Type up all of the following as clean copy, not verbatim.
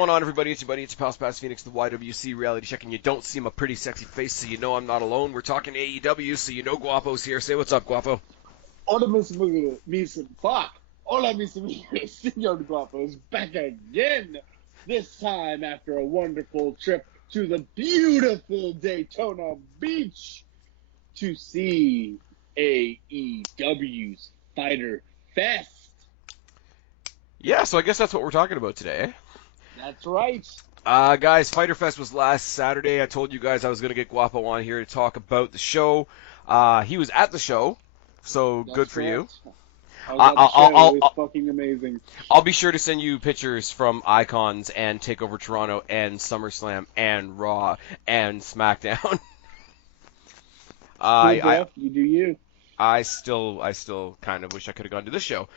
going on, everybody? It's your buddy, it's your pal Spaz Phoenix, the YWC Reality Check, and you don't see my pretty sexy face, so you know I'm not alone. We're talking AEW, so you know Guapo's here. Say what's up, Guapo. Hola, fuck. Hola, mis amigos. Senor Guapo is back again. This time after a wonderful trip to the beautiful Daytona Beach to see AEW's FYTER Fest. Yeah, so I guess that's what we're talking about today, eh? That's right. Guys, FYTER Fest was last Saturday. I told you guys I was going to get Guapo on here to talk about the show. He was at the show, so That's good for correct. you. I was at the show. It was fucking amazing. I'll be sure to send you pictures from Icons and TakeOver Toronto and SummerSlam and Raw and SmackDown. You do you. I still kind of wish I could have gone to this show.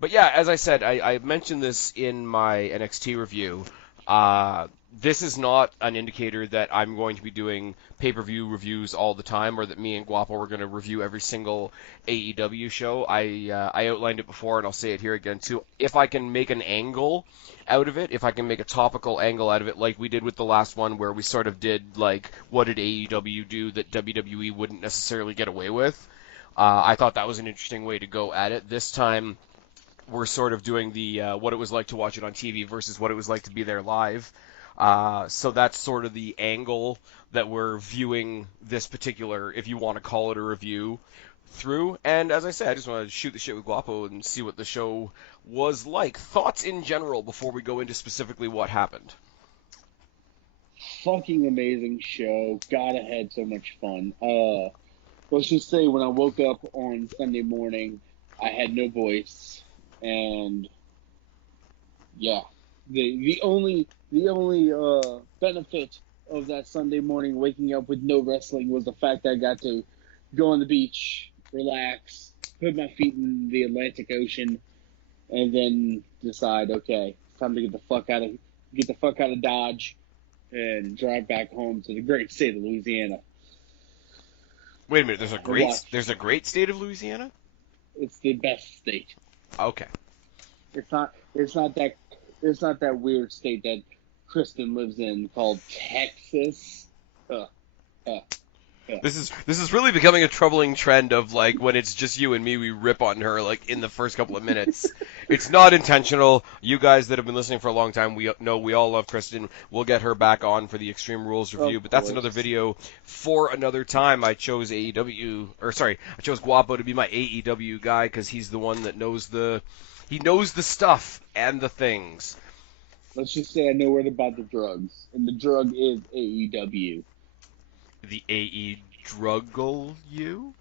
But yeah, as I said, I mentioned this in my NXT review. This is not an indicator that I'm going to be doing pay-per-view reviews all the time, or that me and Guapo are going to review every single AEW show. I outlined it before, and I'll say it here again too. If I can make an angle out of it, if I can make a topical angle out of it, like we did with the last one, where we sort of did like, what did AEW do that WWE wouldn't necessarily get away with? I thought that was an interesting way to go at it. This time, we're sort of doing the what it was like to watch it on TV versus what it was like to be there live. So that's sort of the angle that we're viewing this particular, if you want to call it a review, through. And as I said, I just want to shoot the shit with Guapo and see what the show was like. Thoughts in general before we go into specifically what happened? Fucking amazing show. God, I had so much fun. Let's just say when I woke up on Sunday morning, I had no voice. And yeah, the only benefit of that Sunday morning waking up with no wrestling was the fact that I got to go on the beach, relax, put my feet in the Atlantic Ocean, and then decide, okay, it's time to get the fuck out of Dodge and drive back home to the great state of Louisiana. Wait a minute, there's a great state of Louisiana? It's the best state. Okay. It's not that weird state that Kristen lives in called Texas. This is really becoming a troubling trend of, like, when it's just you and me, we rip on her, like, in the first couple of minutes. It's not intentional. You guys that have been listening for a long time, we know we all love Kristen. We'll get her back on for the Extreme Rules review, but that's another video for another time. I chose Guapo to be my AEW guy because he's the one that knows the stuff and the things. Let's just say I know where to buy the drugs, and the drug is AEW. The AE druggle you?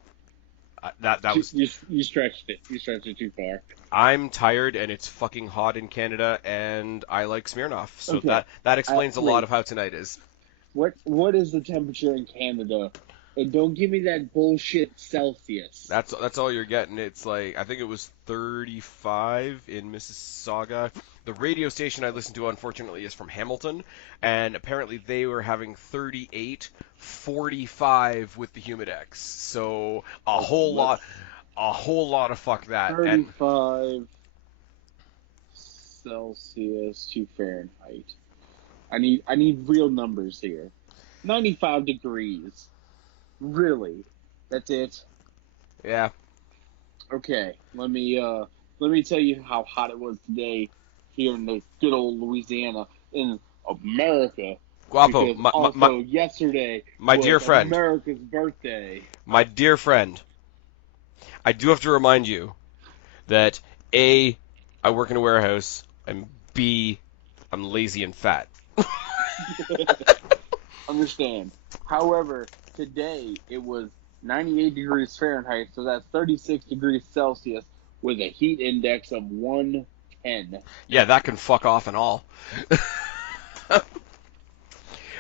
That was you stretched it. You stretched it too far. I'm tired and it's fucking hot in Canada and I like Smirnoff, so okay. that explains a lot of how tonight is. What is the temperature in Canada? And don't give me that bullshit Celsius. That's all you're getting. It's like, I think it was 35 in Mississauga. The radio station I listen to, unfortunately, is from Hamilton, and apparently they were having 38, 45 with the Humidex. So a whole lot of fuck that. 35 Celsius to Fahrenheit. I need real numbers here. 95 degrees. Really? That's it? Yeah. Okay. Let me tell you how hot it was today here in the good old Louisiana in America. Guapo, yesterday my was dear friend, America's birthday. My dear friend, I do have to remind you that A, I work in a warehouse, and B, I'm lazy and fat. Understand. However, today it was 98 degrees Fahrenheit, so that's 36 degrees Celsius with a heat index of 110. Yeah, that can fuck off and all.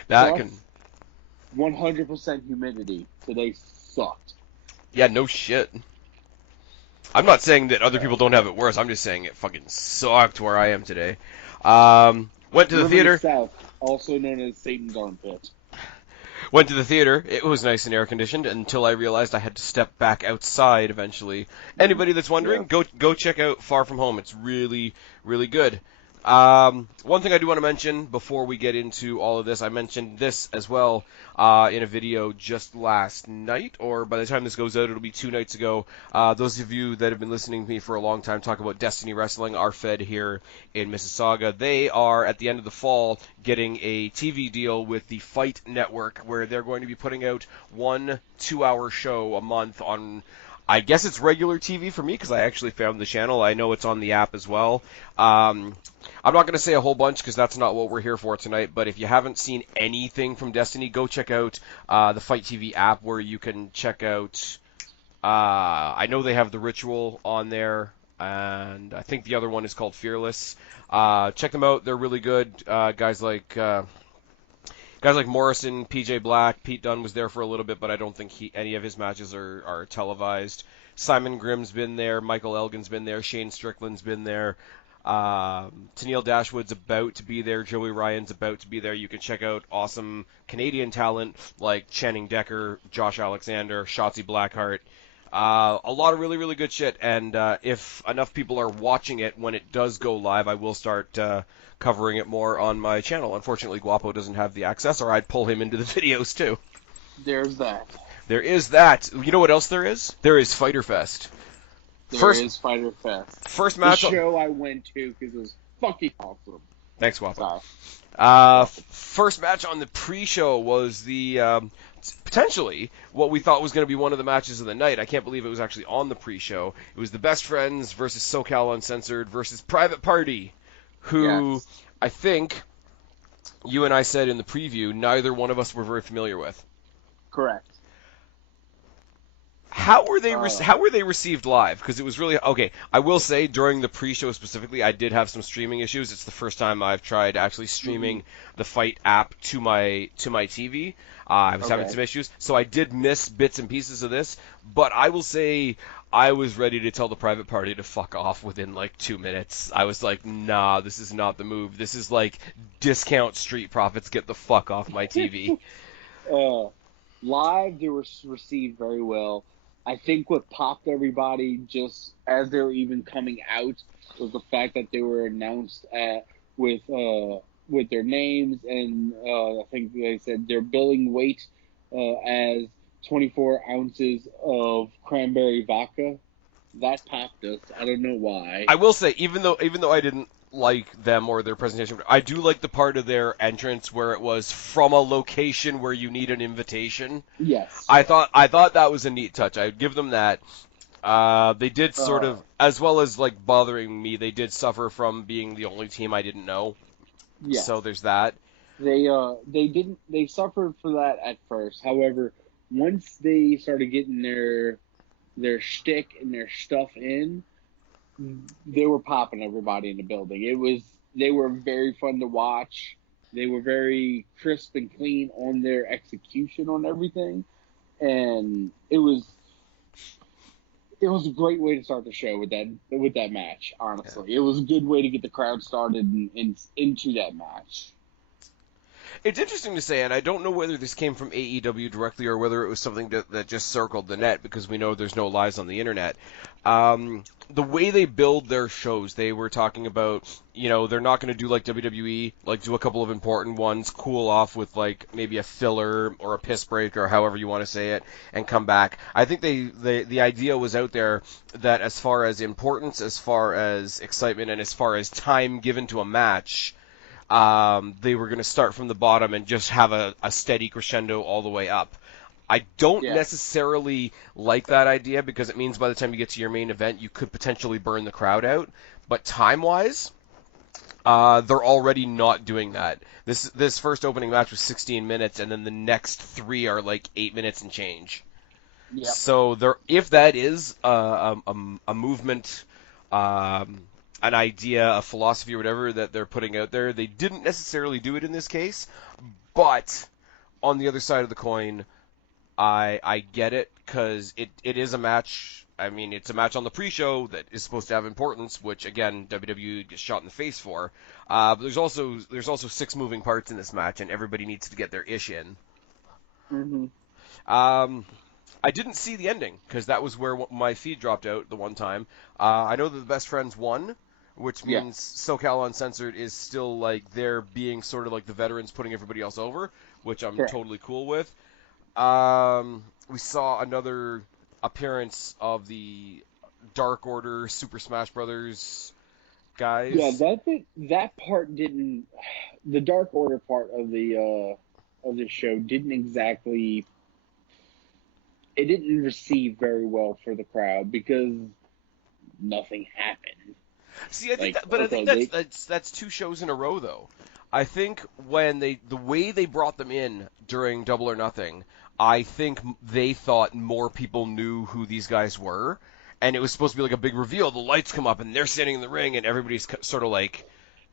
That can 100% humidity. Today sucked. Yeah, no shit. I'm not saying that other people don't have it worse. I'm just saying it fucking sucked where I am today. Went to the theater. South, also known as Satan's armpit. Went to the theater. It was nice and air conditioned until I realized I had to step back outside eventually. Anybody that's wondering, go check out Far From Home. It's really, really good. One thing I do want to mention before we get into all of this, I mentioned this as well in a video just last night, or by the time this goes out, it'll be 2 nights ago. Those of you that have been listening to me for a long time talk about Destiny Wrestling, our Fed here in Mississauga, they are at the end of the fall getting a TV deal with the Fight Network, where they're going to be putting out 1 2-hour show a month on. I guess it's regular TV for me because I actually found the channel. I know it's on the app as well. I'm not going to say a whole bunch because that's not what we're here for tonight, but if you haven't seen anything from Destiny, go check out the Fight TV app where you can check out, I know they have The Ritual on there, and I think the other one is called Fearless. Check them out. They're really good. Guys like Morrison, PJ Black, Pete Dunne was there for a little bit, but I don't think any of his matches are televised. Simon Grimm's been there, Michael Elgin's been there, Shane Strickland's been there. Tennille Dashwood's about to be there. Joey Ryan's about to be there. You can check out awesome Canadian talent like Channing Decker, Josh Alexander, Shotzi Blackheart. A lot of really, really good shit. And if enough people are watching it when it does go live, I will start covering it more on my channel. Unfortunately, Guapo doesn't have the access, or I'd pull him into the videos too. There's that. There is that. You know what else there is? There is Fighter Fest. There is Fighter Fest. First match. The show I went to because it was fucking awesome. Thanks, Guapo. Sorry. First match on the pre-show was the potentially what we thought was going to be one of the matches of the night. I can't believe it was actually on the pre-show. It was the Best Friends versus SoCal Uncensored versus Private Party, who Yes. I think you and I said in the preview neither one of us were very familiar with. Correct. How were they received live? Because it was really okay. I will say during the pre-show specifically, I did have some streaming issues. It's the first time I've tried actually streaming the Fight app to my TV. I was having some issues, so I did miss bits and pieces of this. But I will say I was ready to tell the Private Party to fuck off within like 2 minutes. I was like, nah, this is not the move. This is like discount Street Profits. Get the fuck off my TV. Live, they were received very well. I think what popped everybody just as they were even coming out was the fact that they were announced with their names, and I think they said their billing weight as 24 ounces of cranberry vodka. That popped us. I don't know why. I will say, even though I didn't like them or their presentation, I do like the part of their entrance where it was from a location where you need an invitation. Yes. I thought that was a neat touch. I'd give them that. They did sort of, as well as like bothering me, they did suffer from being the only team I didn't know. Yes. So there's that. They suffered for that at first. However, once they started getting their shtick and their stuff in, they were popping everybody in the building. They were very fun to watch. They were very crisp and clean on their execution on everything, and it was a great way to start the show with that match. Honestly, It was a good way to get the crowd started and into that match. It's interesting to say, and I don't know whether this came from AEW directly or whether it was something that just circled the net, because we know there's no lies on the internet. The way they build their shows, they were talking about, they're not going to do like WWE, like do a couple of important ones, cool off with like maybe a filler or a piss break or however you want to say it, and come back. I think the idea was out there that as far as importance, as far as excitement, and as far as time given to a match, they were going to start from the bottom and just have a steady crescendo all the way up. I don't necessarily like that idea because it means by the time you get to your main event, you could potentially burn the crowd out. But time-wise, they're already not doing that. This first opening match was 16 minutes, and then the next 3 are like 8 minutes and change. Yep. So if that is a movement, an idea, a philosophy, or whatever that they're putting out there, they didn't necessarily do it in this case. But on the other side of the coin, I get it, because it is a match. I mean, it's a match on the pre-show that is supposed to have importance, which, again, WWE gets shot in the face for. But there's also 6 moving parts in this match, and everybody needs to get their ish in. Mm-hmm. I didn't see the ending, because that was where my feed dropped out the one time. I know that the Best Friends won. which Yeah, means SoCal Uncensored is still like they're being sort of like the veterans putting everybody else over, which I'm correct. totally cool with. We saw another appearance of the Dark Order Super Smash Brothers Yeah, guys. that part didn't. The Dark Order part of the show didn't exactly. It didn't receive very well for the crowd because nothing happened. See, I think Like, that, but I think okay, that's two shows in a row though. I think when the way they brought them in during Double or Nothing, I think they thought more people knew who these guys were, and it was supposed to be like a big reveal. The lights come up and they're standing in the ring, and everybody's sort of like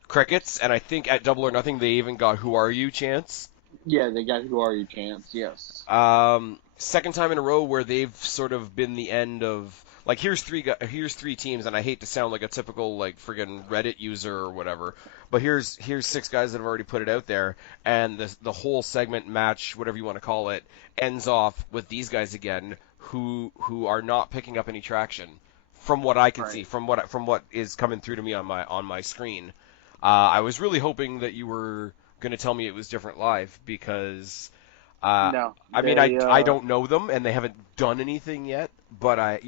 crickets. And I think at Double or Nothing they even got "Who are you?" chants. yeah, they got Who Are You chance. Yes. Second time in a row where they've sort of been the end of like here's three teams, and I hate to sound like a typical like friggin' Reddit user or whatever, but here's six guys that have already put it out there, and the whole segment match, whatever you want to call it, ends off with these guys again, who are not picking up any traction, from what I can see, Right. from what is coming through to me on my screen. I was really hoping that you were going to tell me it was different live because uh, No, I mean, I don't know them and they haven't done anything yet, but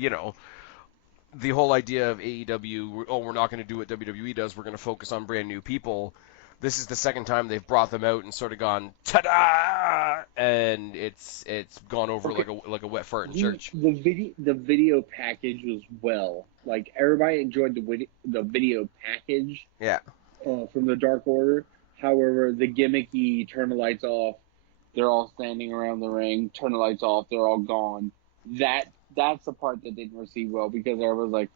the whole idea of AEW, oh, we're not going to do what WWE does, we're going to focus on brand new people. This is the second time they've brought them out and sort of gone ta-da, and it's gone over okay. like a wet fart in church. The video package was well. Like everybody enjoyed the video package Yeah. from the Dark Order. However, the gimmicky turn the lights off, they're all standing around the ring. Turn the lights off, they're all gone. That's the part that didn't receive well because everyone's like,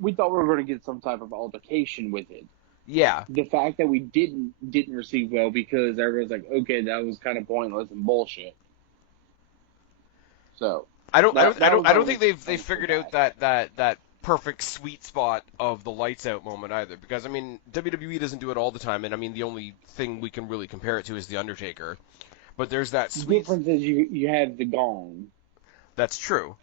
we thought we were going to get some type of altercation with it. Yeah. The fact that we didn't receive well because everyone's like, okay, that was kind of pointless and bullshit. So that was I my don't think only they've complaint for figured out that perfect sweet spot of the lights out moment either, because I mean WWE doesn't do it all the time, and I mean the only thing we can really compare it to is the Undertaker. But there's that The sweet. difference is you have the gong. That's true.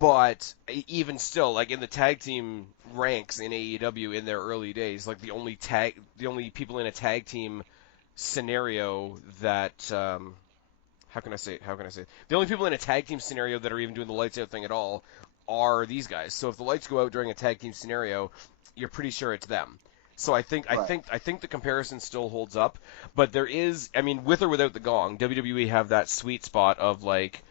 But even still, like in the tag team ranks in AEW in their early days, like the only people in a tag team scenario that how can I say it? The only people in a tag team scenario that are even doing the lights out thing at all are these guys. So if the lights go out during a tag team scenario, you're pretty sure it's them. So Right. I think the comparison still holds up, but there is, I mean, with or without the gong, WWE have that sweet spot of like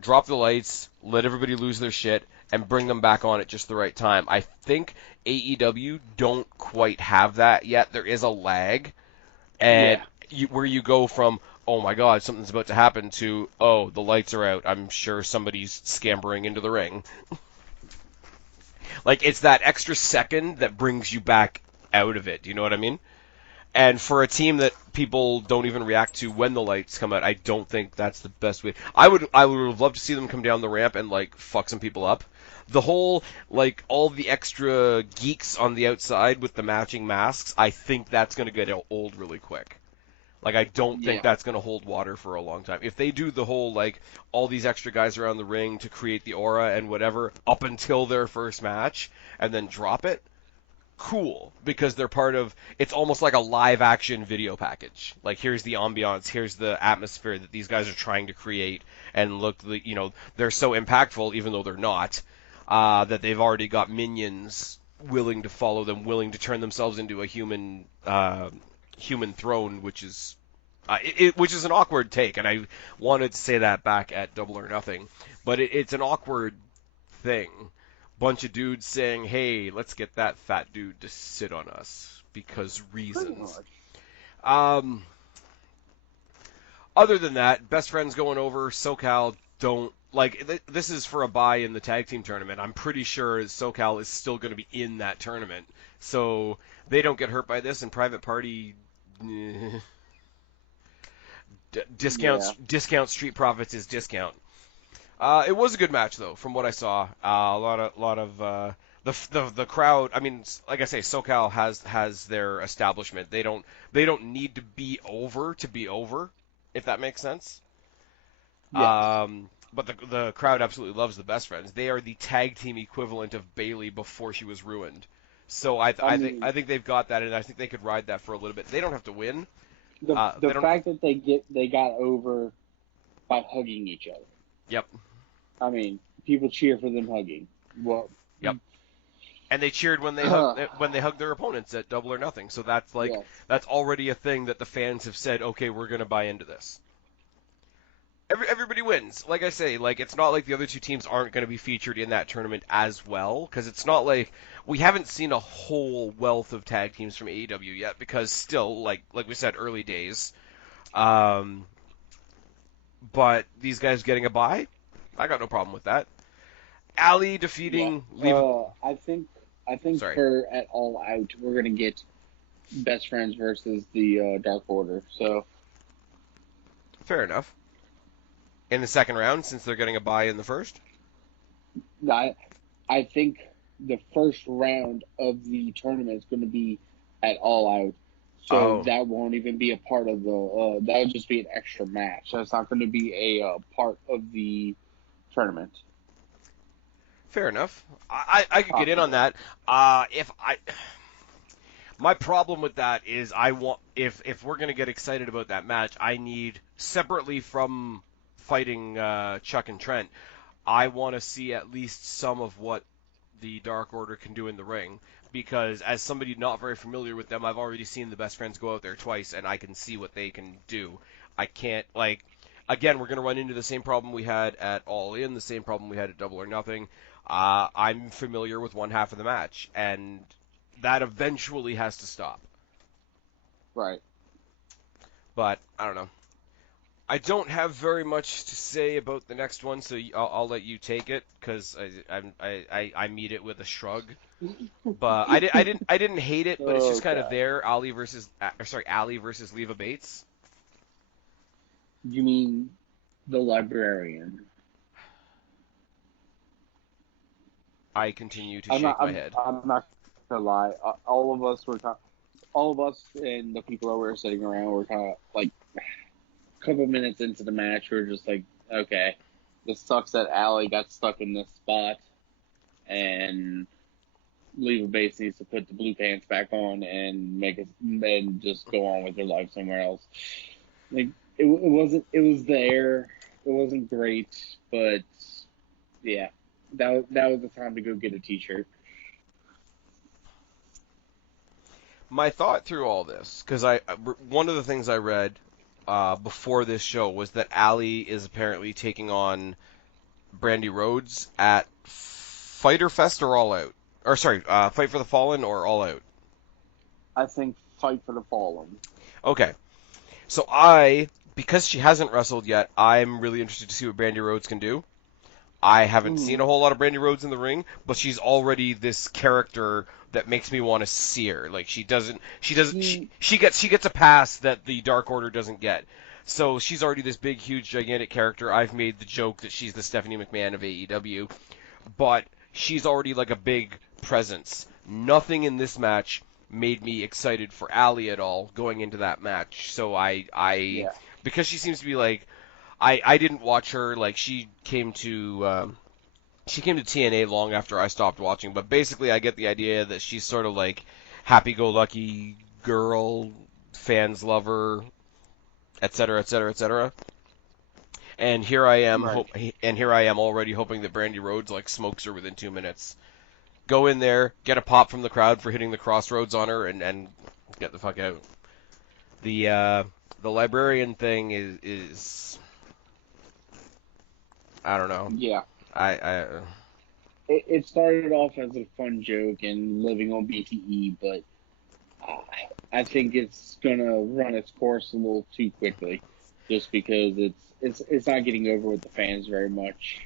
drop the lights, let everybody lose their shit, and bring them back on at just the right time. I think AEW don't quite have that yet. There is a lag, and Yeah. where you go from oh my god something's about to happen to oh the lights are out. I'm sure somebody's scampering into the ring. Like it's that extra second that brings you back out of it. Do you know what I mean? And for a team that people don't even react to when the lights come out, I don't think that's the best way. I would have loved to see them come down the ramp and like fuck some people up. The whole like all the extra geeks on the outside with the matching masks, I think that's going to get old really quick. Like I don't think Yeah. that's going to hold water for a long time. If they do the whole like all these extra guys around the ring to create the aura and whatever up until their first match and then drop it, cool, because they're part of it's almost like a live action video package. Like here's the ambiance, here's the atmosphere that these guys are trying to create, and look, they're so impactful even though they're not, that they've already got minions willing to follow them, willing to turn themselves into a human throne, which is an awkward take, and I wanted to say that back at Double or Nothing, but it's an awkward thing. Bunch of dudes saying, "Hey, let's get that fat dude to sit on us because Pretty reasons." much. Um, Other than that, best friends going over SoCal don't like this is for a bye in the tag team tournament. I'm pretty sure SoCal is still going to be in that tournament, so they don't get hurt by this. And Private Party Yeah. discount Street Profits is discount. It was a good match though, from what I saw. A lot of the crowd. I mean, like I say, SoCal has their establishment. They don't need to be over, if that makes sense. Yes. But the crowd absolutely loves the Best Friends. They are the tag team equivalent of Bailey before she was ruined. So I I mean, think they've got that, and I think they could ride that for a little bit. They don't have to win. the They don't. fact that they got over by hugging each other. Yep. I mean, people cheer for them hugging. Well, Yep. And they cheered when they hugged their opponents at Double or Nothing. So yes, that's already a thing that the fans have said. Okay, we're gonna buy into this. Everybody wins. Like I say, like it's not like the other two teams aren't going to be featured in that tournament as well, because it's not like we haven't seen a whole wealth of tag teams from AEW yet, because still, like we said, early days. Um, but these guys getting a bye, I got no problem with that. Ali yeah. defeating Leave. I think Sorry, for at All Out, we're gonna get Best Friends versus the Dark Order. So fair enough. In the second round, since they're getting a bye in the first. I I think the first round of the tournament is going to be at All Out. So Oh, that won't even be a part of the. That would just be an extra match. That's not going to be a part of the tournament. fair enough. I could get in on Possibly. that. If I My problem with that is I want if we're gonna get excited about that match, I need separately from fighting Chuck and Trent, I want to see at least some of what the Dark Order can do in the ring, because as somebody not very familiar with them, I've already seen the Best Friends go out there twice, and I can see what they can do. I can't like again, we're gonna run into the same problem we had at All In, the same problem we had at Double or Nothing. I'm familiar with one half of the match, and that eventually has to stop. Right. But I don't know. I don't have very much to say about the next one, so I'll let you take it because I meet it with a shrug. But I didn't hate it, but it's just kind of Okay. there. Ali versus Leva Bates. You mean the librarian? I continue to I'm not. shake my head. I'm not gonna lie. All of us all of us and the people that were sitting around were kind of like a couple minutes into the match. We were just like, okay, this sucks that Allie got stuck in this spot, and Leva Bates needs to put the blue pants back on and make it and just go on with her life somewhere else. Like it wasn't. It was there. It wasn't great, but yeah, that was the time to go get a T-shirt. My thought through all this, because one of the things I read before this show was that Ali is apparently taking on Brandy Rhodes at Fighter Fest or All Out, or sorry, Fight for the Fallen or All Out. I think Fight for the Fallen. Okay, so because she hasn't wrestled yet, I'm really interested to see what Brandy Rhodes can do. I haven't seen Mm. a whole lot of Brandy Rhodes in the ring, but she's already this character that makes me want to see her. Like She she gets a pass that the Dark Order doesn't get. So she's already this big, huge, gigantic character. I've made the joke that she's the Stephanie McMahon of AEW, but she's already like a big presence. Nothing in this match made me excited for Ali at all going into that match. So I yeah. because she seems to be like I didn't watch her. Like she came to TNA long after I stopped watching. But basically, I get the idea that she's sort of like happy-go-lucky girl, fans love her, etc., etc., etc. And Right. here I am already hoping that Brandy Rhodes like smokes her within 2 minutes. Go in there, get a pop from the crowd for hitting the crossroads on her, and get the fuck out. The librarian thing is I don't know. Yeah. I It started off as a fun joke and living on BTE, but I think it's gonna run its course a little too quickly, just because it's not getting over with the fans very much.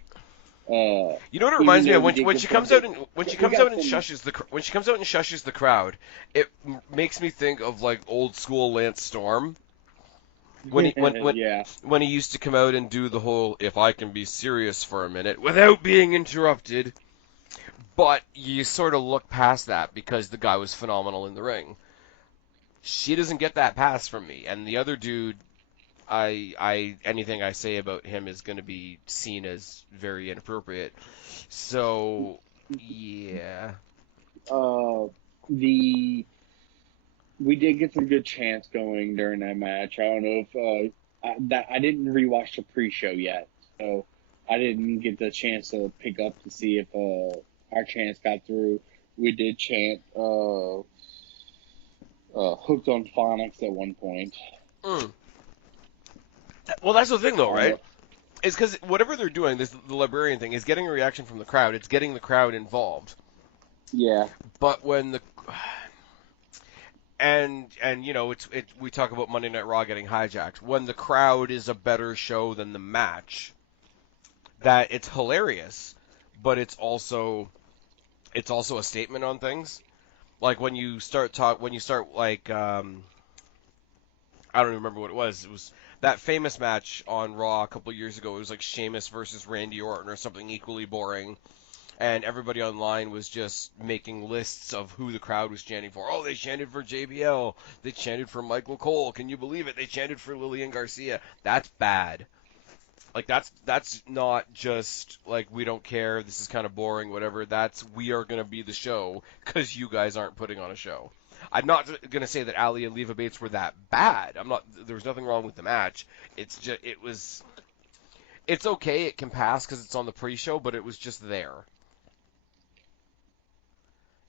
Uh, You know what it Even reminds me though of we did when get she the comes out big, and we got some. shushes when she comes out and shushes the crowd. It makes me think of like old school Lance Storm when Yeah, when he used to come out and do the whole "if I can be serious for a minute" without being interrupted. But you sort of look past that because the guy was phenomenal in the ring. She doesn't get that pass from me, and the other dude, anything I say about him is going to be seen as very inappropriate. So yeah. uh, we did get some good chants going during that match. I don't know if I didn't rewatch the pre-show yet, so I didn't get the chance to pick up to see if our chants got through. We did chant "Hooked on Phonics" at one point. Mm. Well, that's the thing, though, right? Know. It's because whatever they're doing, the librarian thing, is getting a reaction from the crowd. It's getting the crowd involved. Yeah. But when the and you know, we talk about Monday Night Raw getting hijacked. When the crowd is a better show than the match, that it's hilarious, but it's also a statement on things. Like when you start like I don't even remember what it was. It was that famous match on Raw a couple of years ago. It was like Sheamus versus Randy Orton or something equally boring. And everybody online was just making lists of who the crowd was chanting for. Oh, they chanted for JBL. They chanted for Michael Cole. Can you believe it? They chanted for Lillian Garcia. That's bad. Like that's not just like we don't care. This is kind of boring. Whatever. That's we are gonna be the show because you guys aren't putting on a show. I'm not gonna say that Ali and Leva Bates were that bad. I'm not. There was nothing wrong with the match. It's just it was. It's okay. It can pass because it's on the pre-show, but it was just there.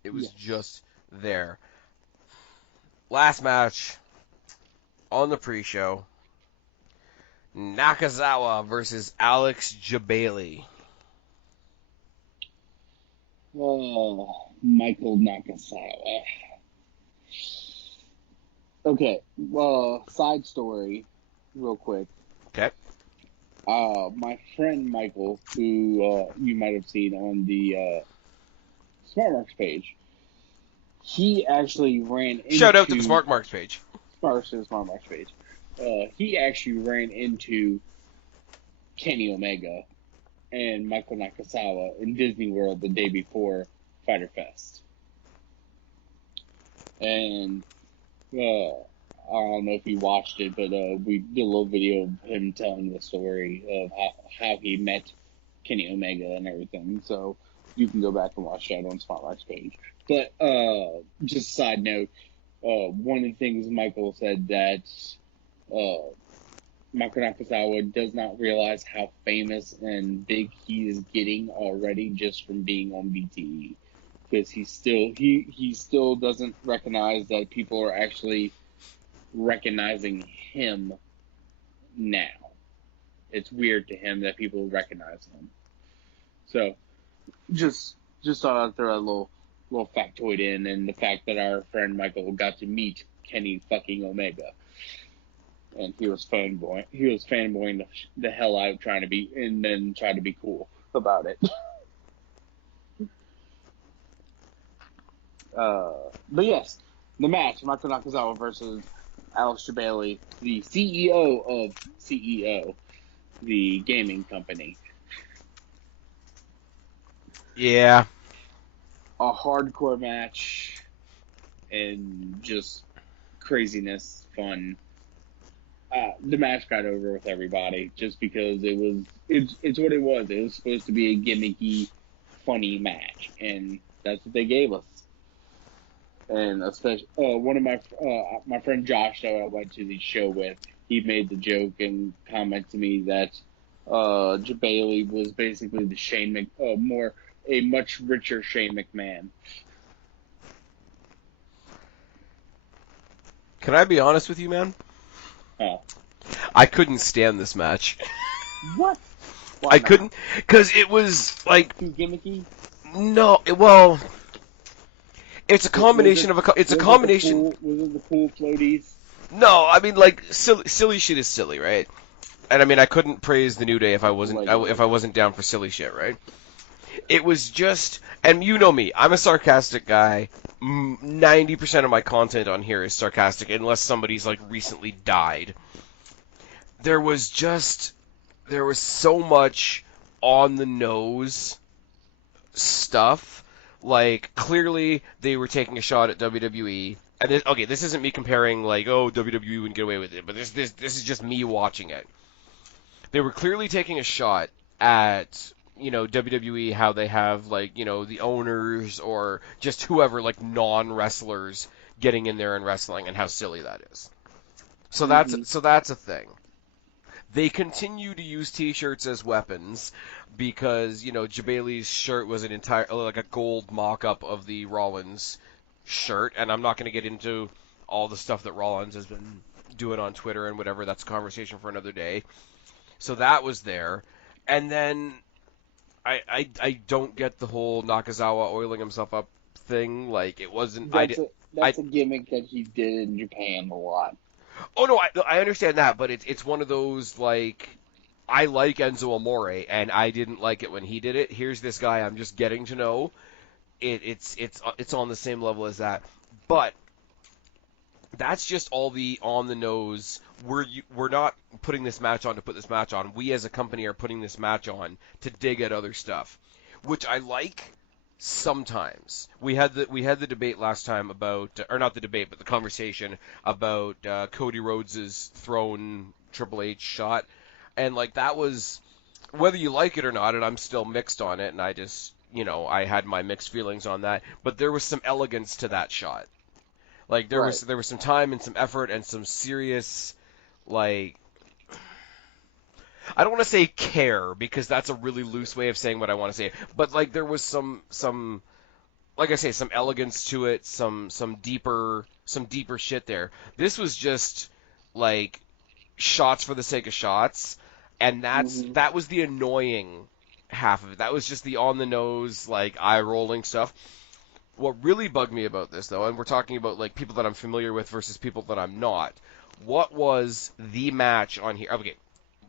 It was just there. Last match on the pre-show. Nakazawa versus Alex Jabali. Oh, Michael Nakazawa. Okay, side story, real quick. Okay. My friend Michael, who you might have seen on the SmartMarks page, he actually ran into... Shout out to the SmartMarks page. SmartMarks page. He actually ran into Kenny Omega and Michael Nakazawa in Disney World the day before FYTER Fest. And I don't know if you watched it, but we did a little video of him telling the story of how he met Kenny Omega and everything. So you can go back and watch that on SmartMarks page. But just a side note, one of the things Michael said that Michael Nakazawa does not realize how famous and big he is getting already just from being on BTE. Because he still doesn't recognize that people are actually recognizing him now. It's weird to him that people recognize him. So, just thought I'd throw a little factoid in, and the fact that our friend Michael got to meet Kenny fucking Omega, and he was fanboying the hell out, trying to be cool about it. But yes, the match, Michael Nakazawa versus Alex Jabali, the CEO of CEO, the gaming company. Yeah. A hardcore match and just craziness, fun. The match got over with everybody just because it's what it was. It was supposed to be a gimmicky, funny match, and that's what they gave us. And especially one of my friend Josh that I went to the show with, he made the joke and comment to me that Jabali was basically the a much richer Shane McMahon. Can I be honest with you, man? I couldn't stand this match. What? I couldn't, because it was like too gimmicky. No, well, it's a combination was it the pool floaties? No, I mean like silly shit is silly, right? And I mean I couldn't praise the New Day if I wasn't down for silly shit, right? It was just, and you know me, I'm a sarcastic guy. 90% of my content on here is sarcastic, unless somebody's like recently died. There was so much on the nose stuff. Like, clearly they were taking a shot at WWE. And this isn't me comparing like, oh, WWE wouldn't get away with it, but this is just me watching it. They were clearly taking a shot at WWE, how they have like the owners or just whoever, like non-wrestlers getting in there and wrestling, and how silly that is. So that's Mm-hmm. a thing. They continue to use T-shirts as weapons because Jabali's shirt was an entire like a gold mock-up of the Rollins shirt, and I'm not going to get into all the stuff that Rollins has been doing on Twitter and whatever. That's a conversation for another day. So that was there, and then I don't get the whole Nakazawa oiling himself up thing. Like it wasn't I That's a gimmick that he did in Japan a lot. oh no, I understand that, but it's one of those like I like Enzo Amore and I didn't like it when he did it. Here's this guy I'm just getting to know. It's on the same level as that, but that's just all the on the nose. We're not putting this match on to put this match on. We as a company are putting this match on to dig at other stuff, which I like sometimes. We had the debate last time about, or not the debate, but the conversation about Cody Rhodes's thrown Triple H shot, and like that was whether you like it or not, and I'm still mixed on it, and I just I had my mixed feelings on that, but there was some elegance to that shot. Like Right. there was some time and some effort and some serious like I don't want to say care because that's a really loose way of saying what I want to say, but like there was some like I say some elegance to it, some deeper shit there. This was just like shots for the sake of shots, and Mm-hmm. that was the annoying half of it. That was just the on the nose like eye rolling stuff. What really bugged me about this, though, and we're talking about like people that I'm familiar with versus people that I'm not. What was the match on here? Okay,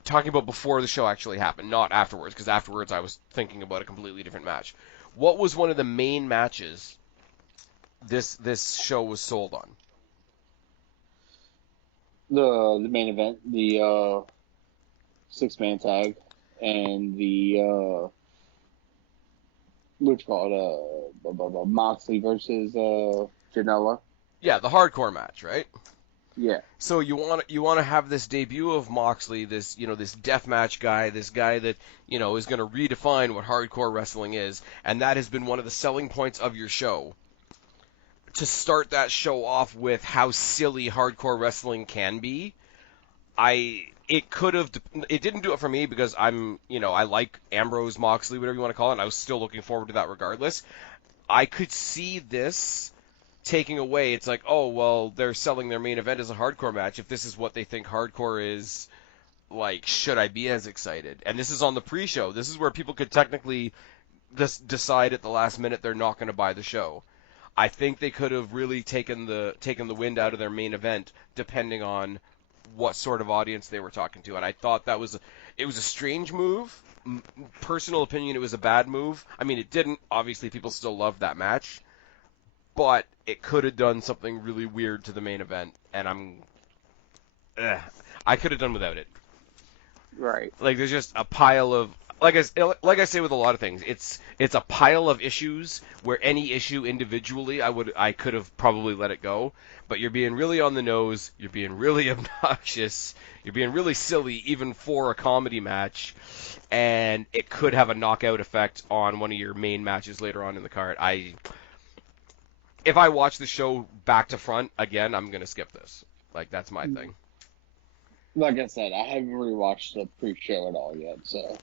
talking about before the show actually happened, not afterwards, because afterwards I was thinking about a completely different match. What was one of the main matches this show was sold on? The main event, the 6-man tag, and the which called Moxley versus Janela. Yeah, the hardcore match, right? Yeah. So you want to have this debut of Moxley, this this deathmatch guy, this guy that is going to redefine what hardcore wrestling is, and that has been one of the selling points of your show. To start that show off with how silly hardcore wrestling can be, it didn't do it for me because I like Ambrose Moxley, whatever you want to call it, and I was still looking forward to that regardless. I could see this taking away. It's like, oh well, they're selling their main event as a hardcore match. If this is what they think hardcore is, like, should I be as excited? And this is on the pre-show. This is where people could technically decide at the last minute they're not going to buy the show. I think they could have really taken the wind out of their main event, depending on what sort of audience they were talking to. And I thought it was a strange move. Personal opinion, it was a bad move. I mean, it didn't. Obviously, people still loved that match, but it could have done something really weird to the main event, and I could have done without it. Right. Like there's just a pile of like I say with a lot of things, it's a pile of issues where any issue individually I could have probably let it go, but you're being really on the nose, you're being really obnoxious, you're being really silly even for a comedy match, and it could have a knockout effect on one of your main matches later on in the card. If I watch the show back to front again, I'm gonna skip this. Like that's my thing. Like I said, I haven't really watched the pre-show at all yet, so.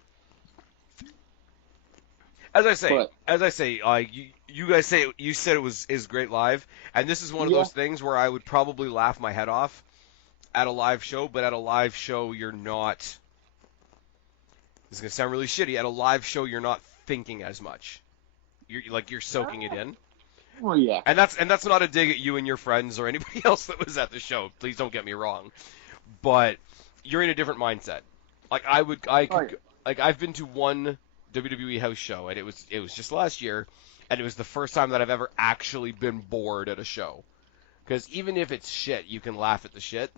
But As I say, you guys said it was is great live, and this is one of yeah, those things where I would probably laugh my head off at a live show, but at a live show you're not. This is gonna sound really shitty. At a live show you're not thinking as much. You're soaking it in, well, yeah. and that's not a dig at you and your friends or anybody else that was at the show. Please don't get me wrong, but you're in a different mindset. I Oh, could, like I've been to one WWE house show, and it was just last year, and it was the first time that I've ever actually been bored at a show. Because even if it's shit, you can laugh at the shit,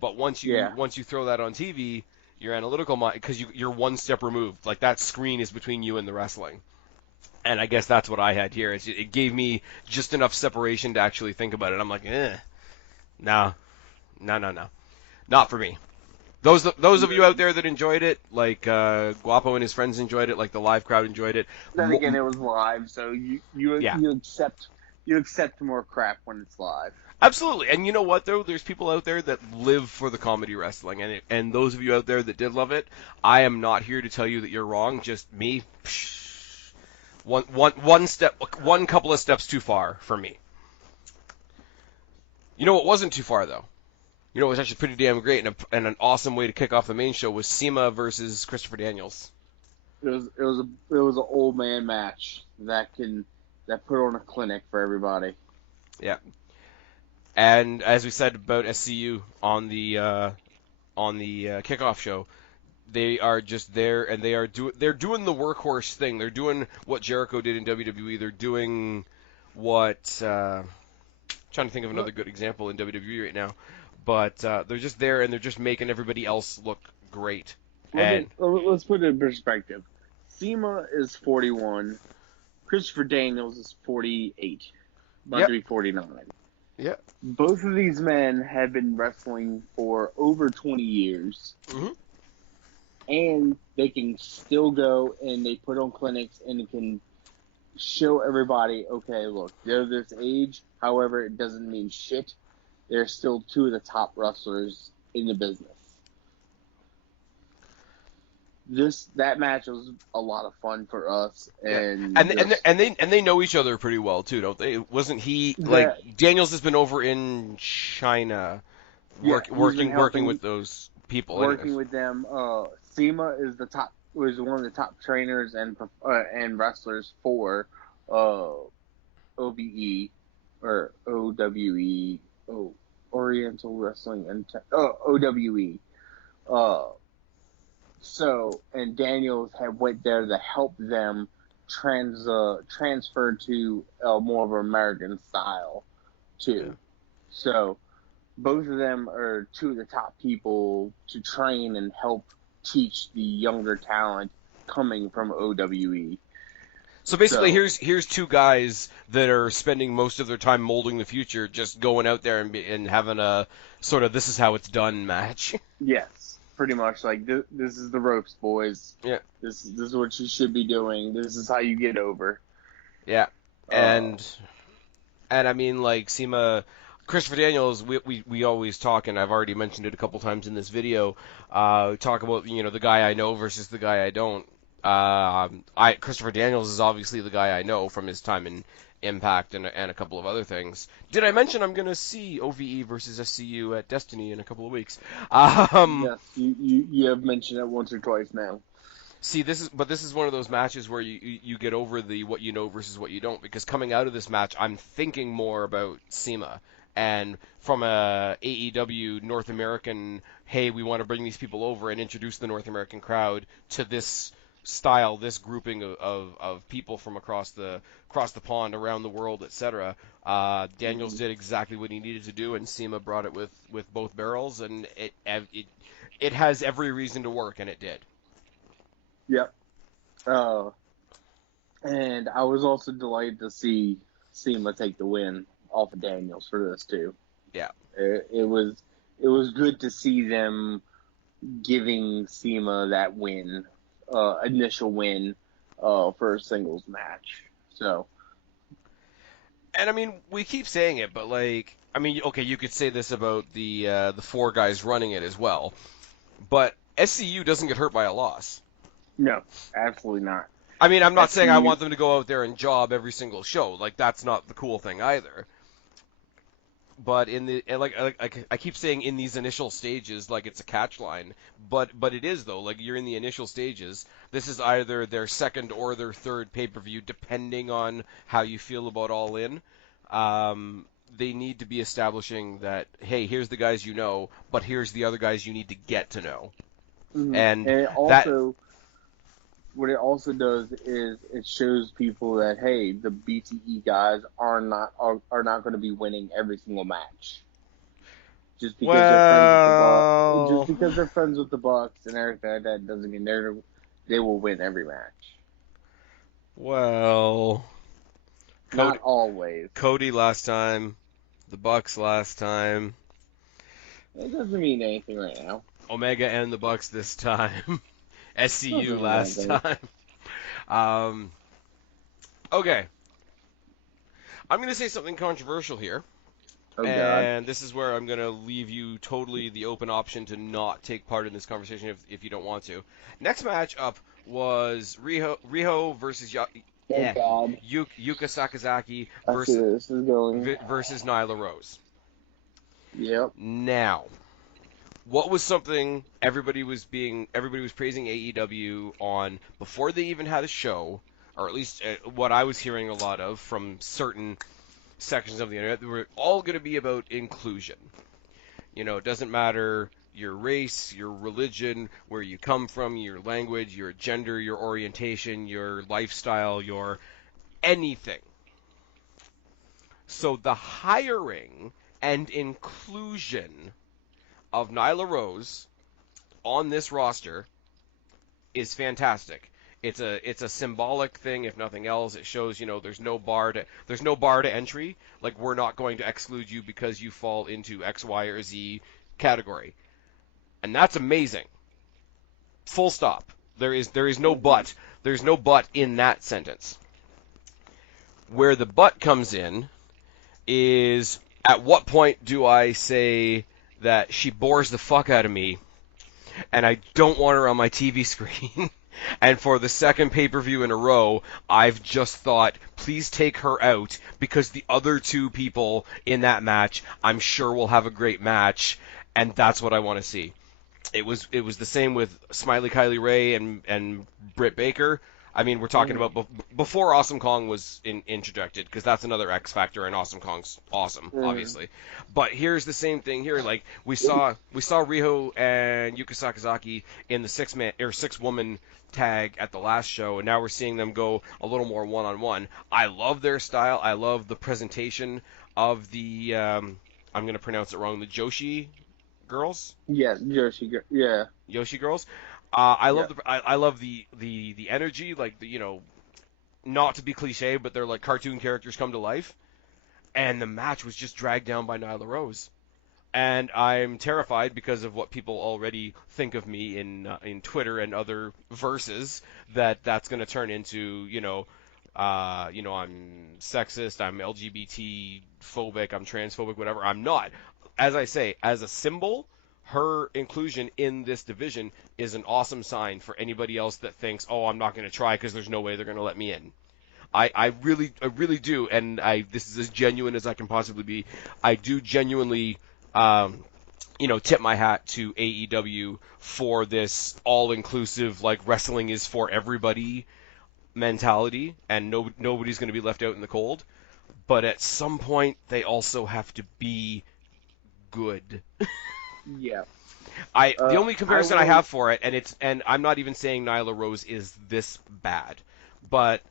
but yeah. once you throw that on TV, your analytical mind, because you're one step removed, like that screen is between you and the wrestling. And I guess that's what I had here. It gave me just enough separation to actually think about it. I'm like, no, no, no, no, not for me. Those of you out there that enjoyed it, like Guapo and his friends enjoyed it, like the live crowd enjoyed it. Then again, it was live, so Yeah, you accept more crap when it's live. absolutely. And you know what though? There's people out there that live for the comedy wrestling, and those of you out there that did love it, I am not here to tell you that you're wrong. Just me, one couple of steps too far for me. You know what wasn't too far though? You know what was actually pretty damn great and an awesome way to kick off the main show was CIMA versus Christopher Daniels. It was an old man match that put on a clinic for everybody. Yeah. And as we said about SCU on the kickoff show, they are just there and they're doing the workhorse thing. They're doing what Jericho did in WWE. They're doing what trying to think of another good example in WWE right now. But they're just there and they're just making everybody else look great. Let's put it in perspective. SEMA is 41. Christopher Daniels is 48. About to be 49. Yeah. Both of these men have been wrestling for over 20 years. Mm-hmm. And they can still go and they put on clinics and can show everybody, okay, look, they're this age. However, it doesn't mean shit. They're still two of the top wrestlers in the business. That match was a lot of fun for us, and they know each other pretty well too, don't they? Wasn't he Daniels has been over in China, working with those people, working with them. SEMA was one of the top trainers and wrestlers for OBE or OWE, Oriental Wrestling and OWE. And Daniels had went there to help them transfer to more of an American style too. Yeah. So both of them are two of the top people to train and help teach the younger talent coming from OWE. So basically, here's two guys that are spending most of their time molding the future, just going out there and having a sort of this is how it's done match. Yes, pretty much. Like this is the ropes, boys. Yeah. This is what you should be doing. This is how you get over. Yeah. And I mean, like SEMA, Christopher Daniels, we always talk, and I've already mentioned it a couple times in this video. Talk about the guy I know versus the guy I don't. Christopher Daniels is obviously the guy I know from his time in Impact and a couple of other things. Did I mention I'm gonna see OVE versus SCU at Destiny in a couple of weeks? Yes, you have mentioned it once or twice now. See, this is one of those matches where you get over the what you know versus what you don't, because coming out of this match, I'm thinking more about SEMA. And from a AEW North American, hey, we want to bring these people over and introduce the North American crowd to this style, this grouping of people from across the pond, around the world, etc. Daniels did exactly what he needed to do, and SEMA brought it with both barrels, and it has every reason to work, and it did. Yep. And I was also delighted to see SEMA take the win off of Daniels for this too. Yeah. It was good to see them giving SEMA that win. Initial win for a singles match. So, and I mean, we keep saying it, but like, I mean, okay, you could say this about the four guys running it as well, but SCU doesn't get hurt by a loss. No, absolutely not. I mean, I'm not saying I want them to go out there and job every single show. Like, that's not the cool thing either. But I keep saying in these initial stages, like it's a catch line, but it is though. Like you're in the initial stages. This is either their second or their third pay-per-view, depending on how you feel about All In. They need to be establishing that, hey, here's the guys you know, but here's the other guys you need to get to know. Mm-hmm. And it also, what it also does is it shows people that, hey, the BTE guys are not going to be winning every single match. Just because they're friends with the Bucks and everything like that doesn't mean they will win every match. Well, not always. Cody last time, the Bucks last time. It doesn't mean anything right now. Omega and the Bucks this time. SCU Something like last that. time. Um, okay, I'm going to say something controversial here, Oh God. and this is where I'm going to leave you totally the open option to not take part in this conversation if you don't want to. Next match up was Riho versus Oh God. Yuka Sakazaki I see versus where this is going. versus Nyla Rose. Yep. Now, what was something everybody was praising AEW on before they even had a show, or at least what I was hearing a lot of from certain sections of the internet. They were all going to be about inclusion. You know, it doesn't matter your race, your religion, where you come from, your language, your gender, your orientation, your lifestyle, your anything. So the hiring and inclusion of Nyla Rose on this roster is fantastic. It's a symbolic thing, if nothing else. It shows, there's no bar to entry. Like, we're not going to exclude you because you fall into X, Y, or Z category, and that's amazing. Full stop. There is no Mhm. but. There's no but in that sentence. Where the but comes in is, at what point do I say that she bores the fuck out of me and I don't want her on my TV screen? And for the second pay-per-view in a row, I've just thought, please take her out, because the other two people in that match, I'm sure will have a great match, and that's what I want to see. It was the same with Smiley Kylie Ray and Britt Baker. I mean, we're talking Mhm. about before Awesome Kong was interjected, because that's another X factor, and Awesome Kong's awesome, Mhm. obviously. But here's the same thing here. Like, we saw Riho and Yuka Sakazaki in the six woman tag at the last show, and now we're seeing them go a little more one on one. I love their style. I love the presentation of the I'm gonna pronounce it wrong. The Joshi girls. Yes, Jersey. Yeah. Yoshi girls. I Yeah. love I love the energy, like not to be cliche, but they're like cartoon characters come to life. And the match was just dragged down by Nyla Rose, and I'm terrified because of what people already think of me in Twitter and other verses, that's going to turn into I'm sexist, I'm LGBT phobic, I'm transphobic, whatever. I'm not. As I say, as a symbol, her inclusion in this division is an awesome sign for anybody else that thinks, oh, I'm not going to try because there's no way they're going to let me in. I really do, and this is as genuine as I can possibly be. I do genuinely, tip my hat to AEW for this all-inclusive, like, wrestling is for everybody mentality, and nobody's going to be left out in the cold. But at some point, they also have to be good. Yeah. The only I comparison I will. have for it, and I'm not even saying Nyla Rose is this bad, but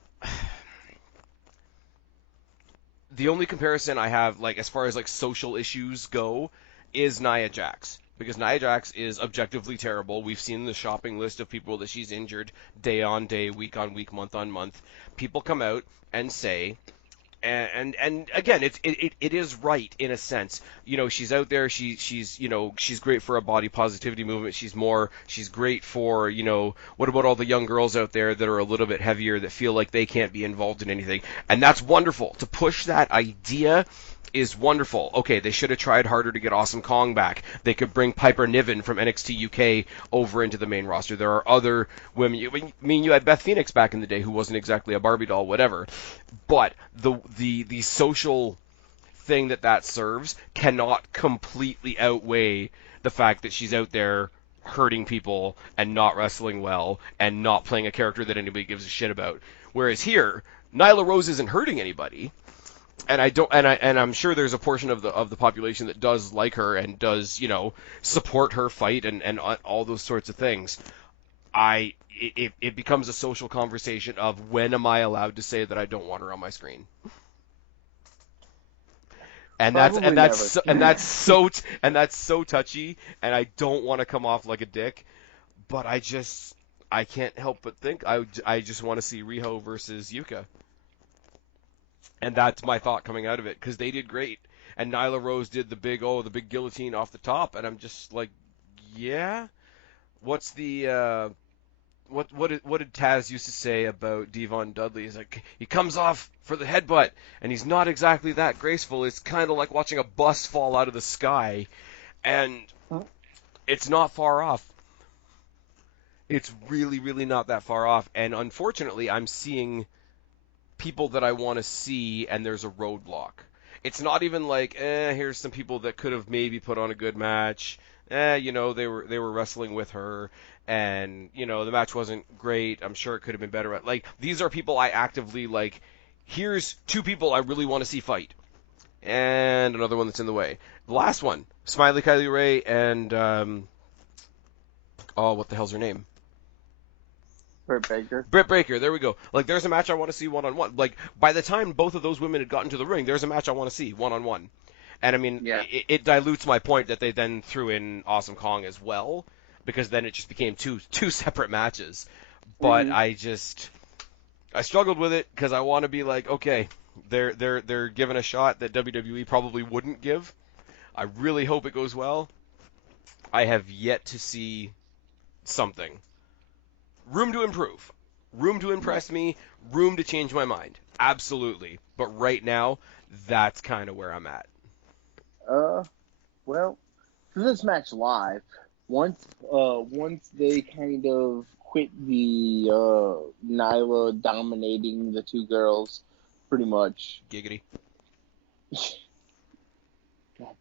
the only comparison I have, like, as far as like social issues go, is Nia Jax, because Nia Jax is objectively terrible. We've seen the shopping list of people that she's injured day on day, week on week, month on month. People come out and say, and again, it is right in a sense. She's out there. She's great for a body positivity movement. She's great for, what about all the young girls out there that are a little bit heavier, that feel like they can't be involved in anything? And that's wonderful. To push that idea is wonderful. Okay, they should have tried harder to get Awesome Kong back. They could bring Piper Niven from NXT UK over into the main roster. There are other women. You had Beth Phoenix back in the day, who wasn't exactly a Barbie doll, whatever. But the social thing that serves cannot completely outweigh the fact that she's out there hurting people and not wrestling well and not playing a character that anybody gives a shit about. Whereas here, Nyla Rose isn't hurting anybody, and I don't, and I'm sure there's a portion of the population that does like her and does, support her fight and all those sorts of things. It becomes a social conversation of, when am I allowed to say that I don't want her on my screen? And that's Probably and that's never. so, and that's so and that's so touchy, and I don't want to come off like a dick, but I can't help but think I just want to see Riho versus Yuka, and that's my thought coming out of it, because they did great, and Nyla Rose did the big guillotine off the top, and I'm just like, Yeah. What's the what did Taz used to say about Devon Dudley? He's like, he comes off for the headbutt, and he's not exactly that graceful. It's kind of like watching a bus fall out of the sky, and it's not far off. It's really, really not that far off. And unfortunately, I'm seeing people that I want to see, and there's a roadblock. It's not even like, here's some people that could have maybe put on a good match. They were wrestling with her, and the match wasn't great. I'm sure it could have been better. Like, these are people I actively like. Here's two people I really want to see fight, and another one that's in the way. The last one, Smiley Kylie Ray and what the hell's her name? Britt Baker. Britt Baker, there we go. Like, there's a match I want to see one-on-one. Like, by the time both of those women had gotten to the ring, there's a match I want to see one-on-one. And, I mean, Yeah. it dilutes my point that they then threw in Awesome Kong as well, because then it just became two separate matches. But I struggled with it, because I want to be like, okay, they're given a shot that WWE probably wouldn't give. I really hope it goes well. I have yet to see something. Room to improve. Room to impress me. Room to change my mind. Absolutely. But right now, that's kind of where I'm at. Well, for this match live, once they kind of quit the Nyla dominating the two girls, pretty much. Giggity. God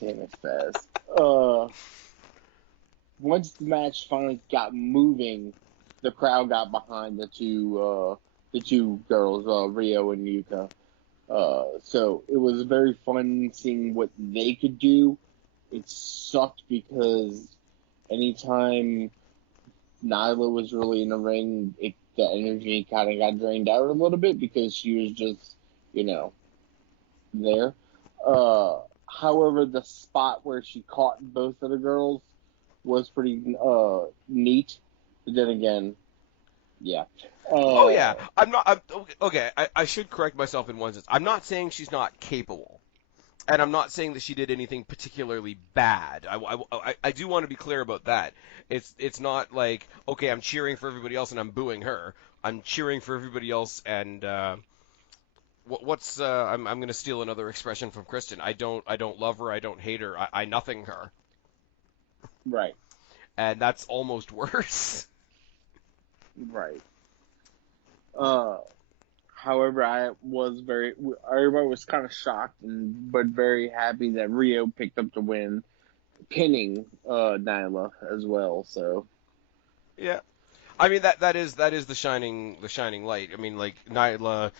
damn it, Faz. Once the match finally got moving, the crowd got behind the two girls, Rio and Yuka. So it was very fun seeing what they could do. It sucked because anytime Nyla was really in the ring, the energy kind of got drained out a little bit because she was just, there. However, the spot where she caught both of the girls was pretty neat. But then again, yeah. Yeah. Okay, I should correct myself in one sense. I'm not saying she's not capable. And I'm not saying that she did anything particularly bad. I do want to be clear about that. It's not like, okay, I'm cheering for everybody else and I'm booing her. I'm cheering for everybody else and I'm going to steal another expression from Kristen. I don't love her. I don't hate her. I nothing her. Right. And that's almost worse. Right. However, everybody was kind of shocked but very happy that Rio picked up the win, pinning Nyla as well. So. Yeah. I mean that is the shining light. I mean, like, Nyla.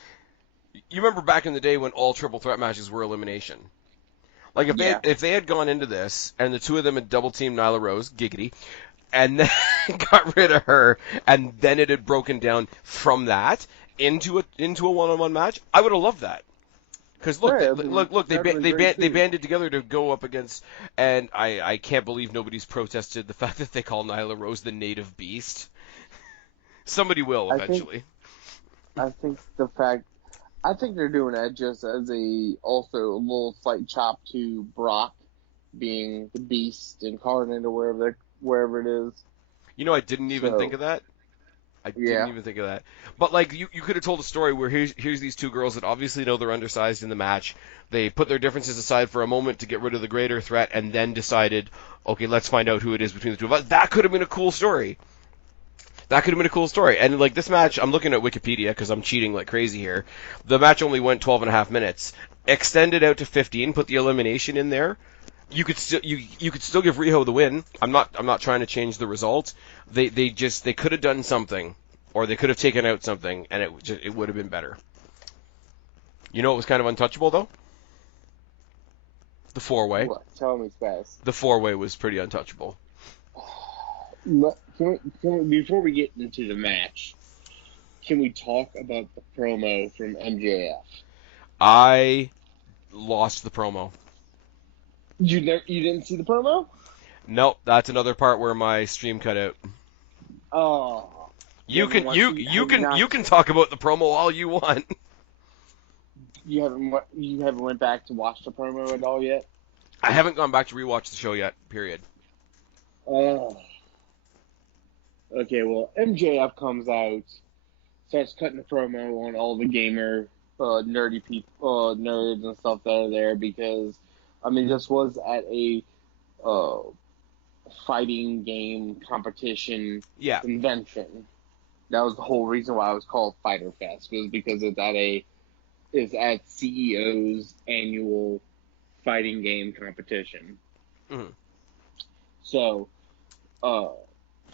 You remember back in the day when all triple threat matches were elimination. Like, if they had gone into this and the two of them had double teamed Nyla Rose, giggity, and then got rid of her, and then it had broken down from that into a one-on-one match, I would have loved that. Because look, they banded together to go up against, and I can't believe nobody's protested the fact that they call Nyla Rose the native beast. Somebody will eventually. I think they're doing that just as also a little slight chop to Brock being the beast incarnate or wherever it is. I didn't even think of that. I didn't even think of that. But, like, you could have told a story where here's these two girls that obviously know they're undersized in the match. They put their differences aside for a moment to get rid of the greater threat and then decided, okay, let's find out who it is between the two of us. That could have been a cool story. And, like, this match, I'm looking at Wikipedia because I'm cheating like crazy here. The match only went 12 and a half minutes. Extended out to 15, put the elimination in there. You could still give Riho the win. I'm not trying to change the result. They could have done something, or they could have taken out something, and it would have been better. You know what was kind of untouchable though? The 4-way. What? Tell me fast. The 4-way was pretty untouchable. Before we get into the match, can we talk about the promo from MJF? I lost the promo. You didn't see the promo? Nope, that's another part where my stream cut out. Oh. You can talk about the promo all you want. You haven't went back to watch the promo at all yet? I haven't gone back to rewatch the show yet. Period. Oh, okay. Well, MJF comes out, starts cutting a promo on all the gamer, nerdy people, nerds and stuff that are there because, I mean, this was at a uh, fighting game competition Yeah. convention. That was the whole reason why it was called Fighter Fest, was because it's at CEO's annual fighting game competition. Mhm. So, uh,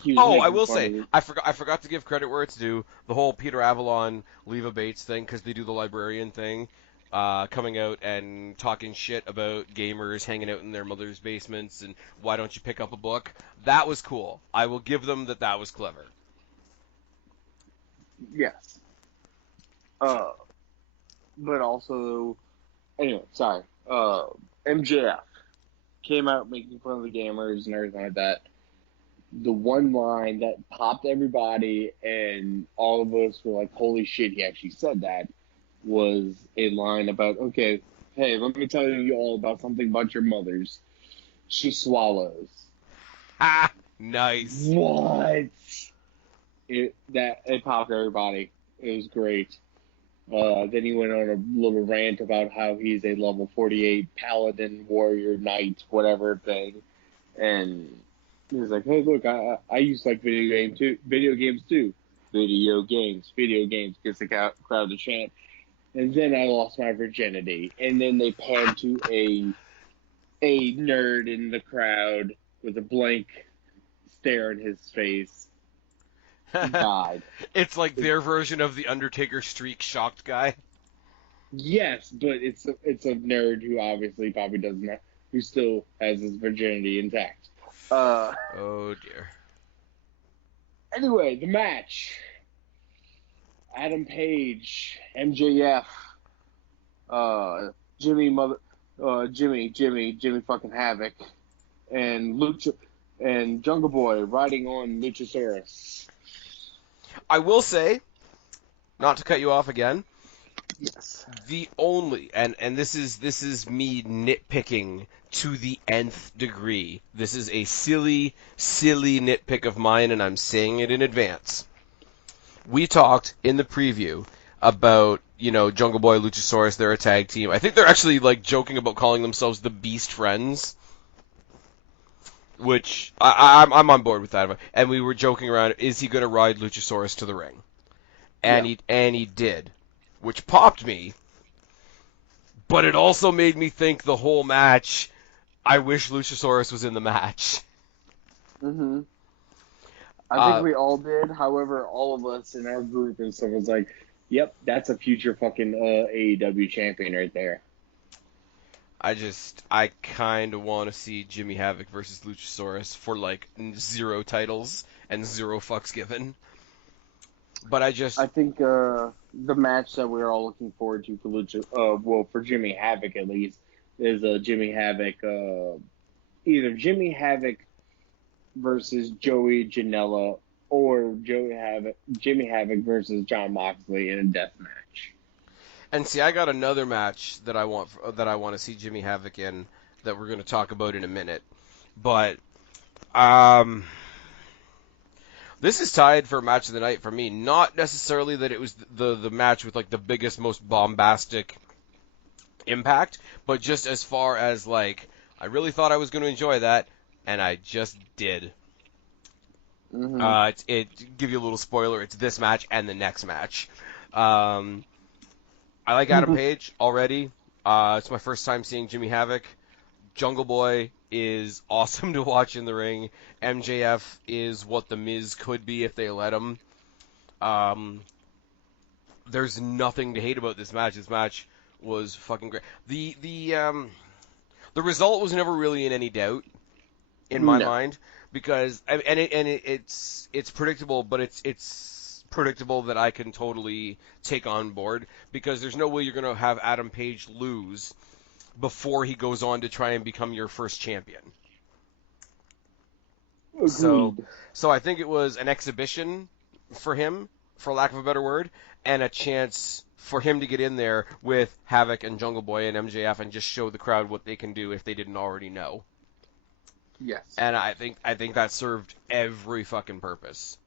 he was Oh, I making will fun say, of it. I forgot to give credit where it's due. The whole Peter Avalon, Leva Bates thing, because they do the librarian thing, coming out and talking shit about gamers hanging out in their mother's basements and why don't you pick up a book. That was cool. I will give them that. That was clever. Yes. Uh, but also, anyway, sorry. MJF came out making fun of the gamers and everything like that. The one line that popped everybody and all of us were like, holy shit, he actually said that, was a line about, okay, hey, let me tell you all about something about your mother's. She swallows. Ha! Nice. What? It popped everybody. It was great. Then he went on a little rant about how he's a level 48 paladin, warrior, knight, whatever thing. And he was like, hey, look, I used to like video games too. Video games, gets the crowd to chant. And then I lost my virginity. And then they pan to a nerd in the crowd with a blank stare in his face. He died. It's like their version of the Undertaker streak shocked guy. Yes, but it's a nerd who obviously probably doesn't know, who still has his virginity intact. Oh dear. Anyway, the match: Adam Page, MJF, Jimmy Mother, Jimmy fucking Havoc, and Lucha and Jungle Boy riding on Luchasaurus. I will say, not to cut you off again, Yes. the only and this is me nitpicking to the nth degree. This is a silly nitpick of mine, and I'm saying it in advance. We talked in the preview about, Jungle Boy, Luchasaurus, they're a tag team. I think they're actually like joking about calling themselves the Beast Friends, which I'm on board with that. And we were joking around, is he going to ride Luchasaurus to the ring? And Yeah. he did, which popped me. But it also made me think the whole match, I wish Luchasaurus was in the match. Mm-hmm. I think Uh, we all did. However, all of us in our group and stuff was like, "Yep, that's a future fucking AEW champion right there." I kind of want to see Jimmy Havoc versus Luchasaurus for like 0 titles and 0 fucks given. But I think the match that we're all looking forward to for Jimmy Havoc at least, is Jimmy Havoc, either Jimmy Havoc versus Joey Janela, or Jimmy Havoc versus John Moxley in a death match. and see, I got another match that I want to see Jimmy Havoc in that we're going to talk about in a minute. But um, this is tied for match of the night for me. Not necessarily that it was the match with like the biggest, most bombastic impact, but just as far as like I really thought I was going to enjoy that, and I just did. Mm-hmm. It give you a little spoiler. It's this match and the next match. I like Adam Mm-hmm. Page already. It's my first time seeing Jimmy Havoc. Jungle Boy is awesome to watch in the ring. MJF is what the Miz could be if they let him. Um, there's nothing to hate about this match. This match was fucking great. The result was never really in any doubt in my No. mind because it's predictable, but it's predictable that I can totally take on board because there's no way you're going to have Adam Page lose before he goes on to try and become your first champion. So, Agreed. so I think it was an exhibition for him, for lack of a better word, and a chance for him to get in there with Havoc and Jungle Boy and MJF and just show the crowd what they can do if they didn't already know. Yes. And I think that served every fucking purpose.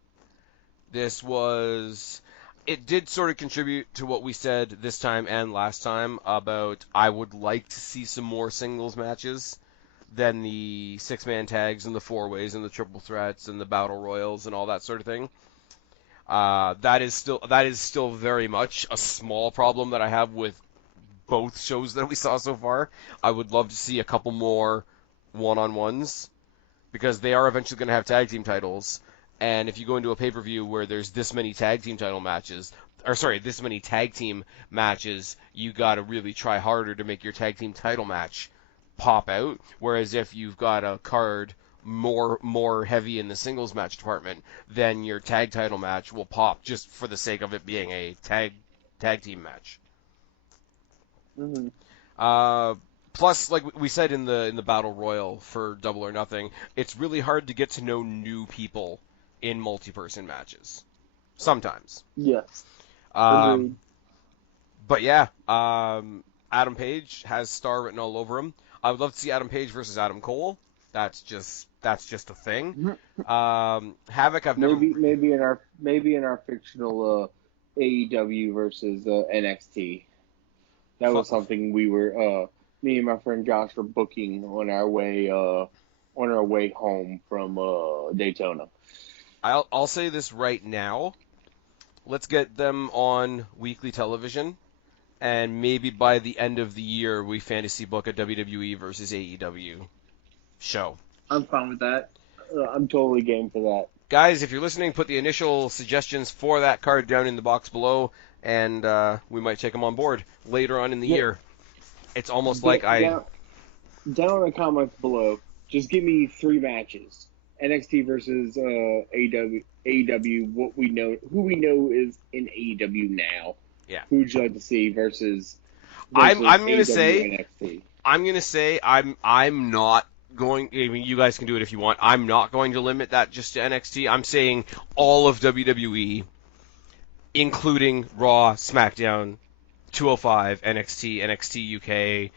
This was... It did sort of contribute to what we said this time and last time about I would like to see some more singles matches than the six-man tags and the four-ways and the triple threats and the battle royals and all that sort of thing. That is still very much a small problem that I have with both shows that we saw so far. I would love to see a couple more one-on-ones because they are eventually going to have tag team titles. And if you go into a pay-per-view where there's this many tag team title matches, this many tag team matches, you got to really try harder to make your tag team title match pop out. Whereas if you've got a card more heavy in the singles match department, then your tag title match will pop just for the sake of it being a tag team match. Mm-hmm. Plus, like we said in the battle royal for Double or Nothing, it's really hard to get to know new people in multi-person matches. Sometimes. Yes. But yeah, Adam Page has star written all over him. I would love to see Adam Page versus Adam Cole. That's just a thing. Havoc, I've never maybe in our fictional AEW versus NXT. That was something we were me and my friend Josh were booking on our way home from Daytona. I'll say this right now. Let's get them on weekly television, and maybe by the end of the year we fantasy book a WWE versus AEW show. I'm fine with that. I'm totally game for that. Guys, if you're listening, put the initial suggestions for that card down in the box below, and we might take them on board later on in the year. It's almost like down in the comments below, just give me 3 matches. NXT versus AEW, who we know is in AEW now. Yeah. Who would you like to see versus I'm gonna AEW say NXT? I'm gonna say I'm not going. I mean, you guys can do it if you want. I'm not going to limit that just to NXT. I'm saying all of WWE, including Raw, SmackDown, 205, NXT, NXT UK,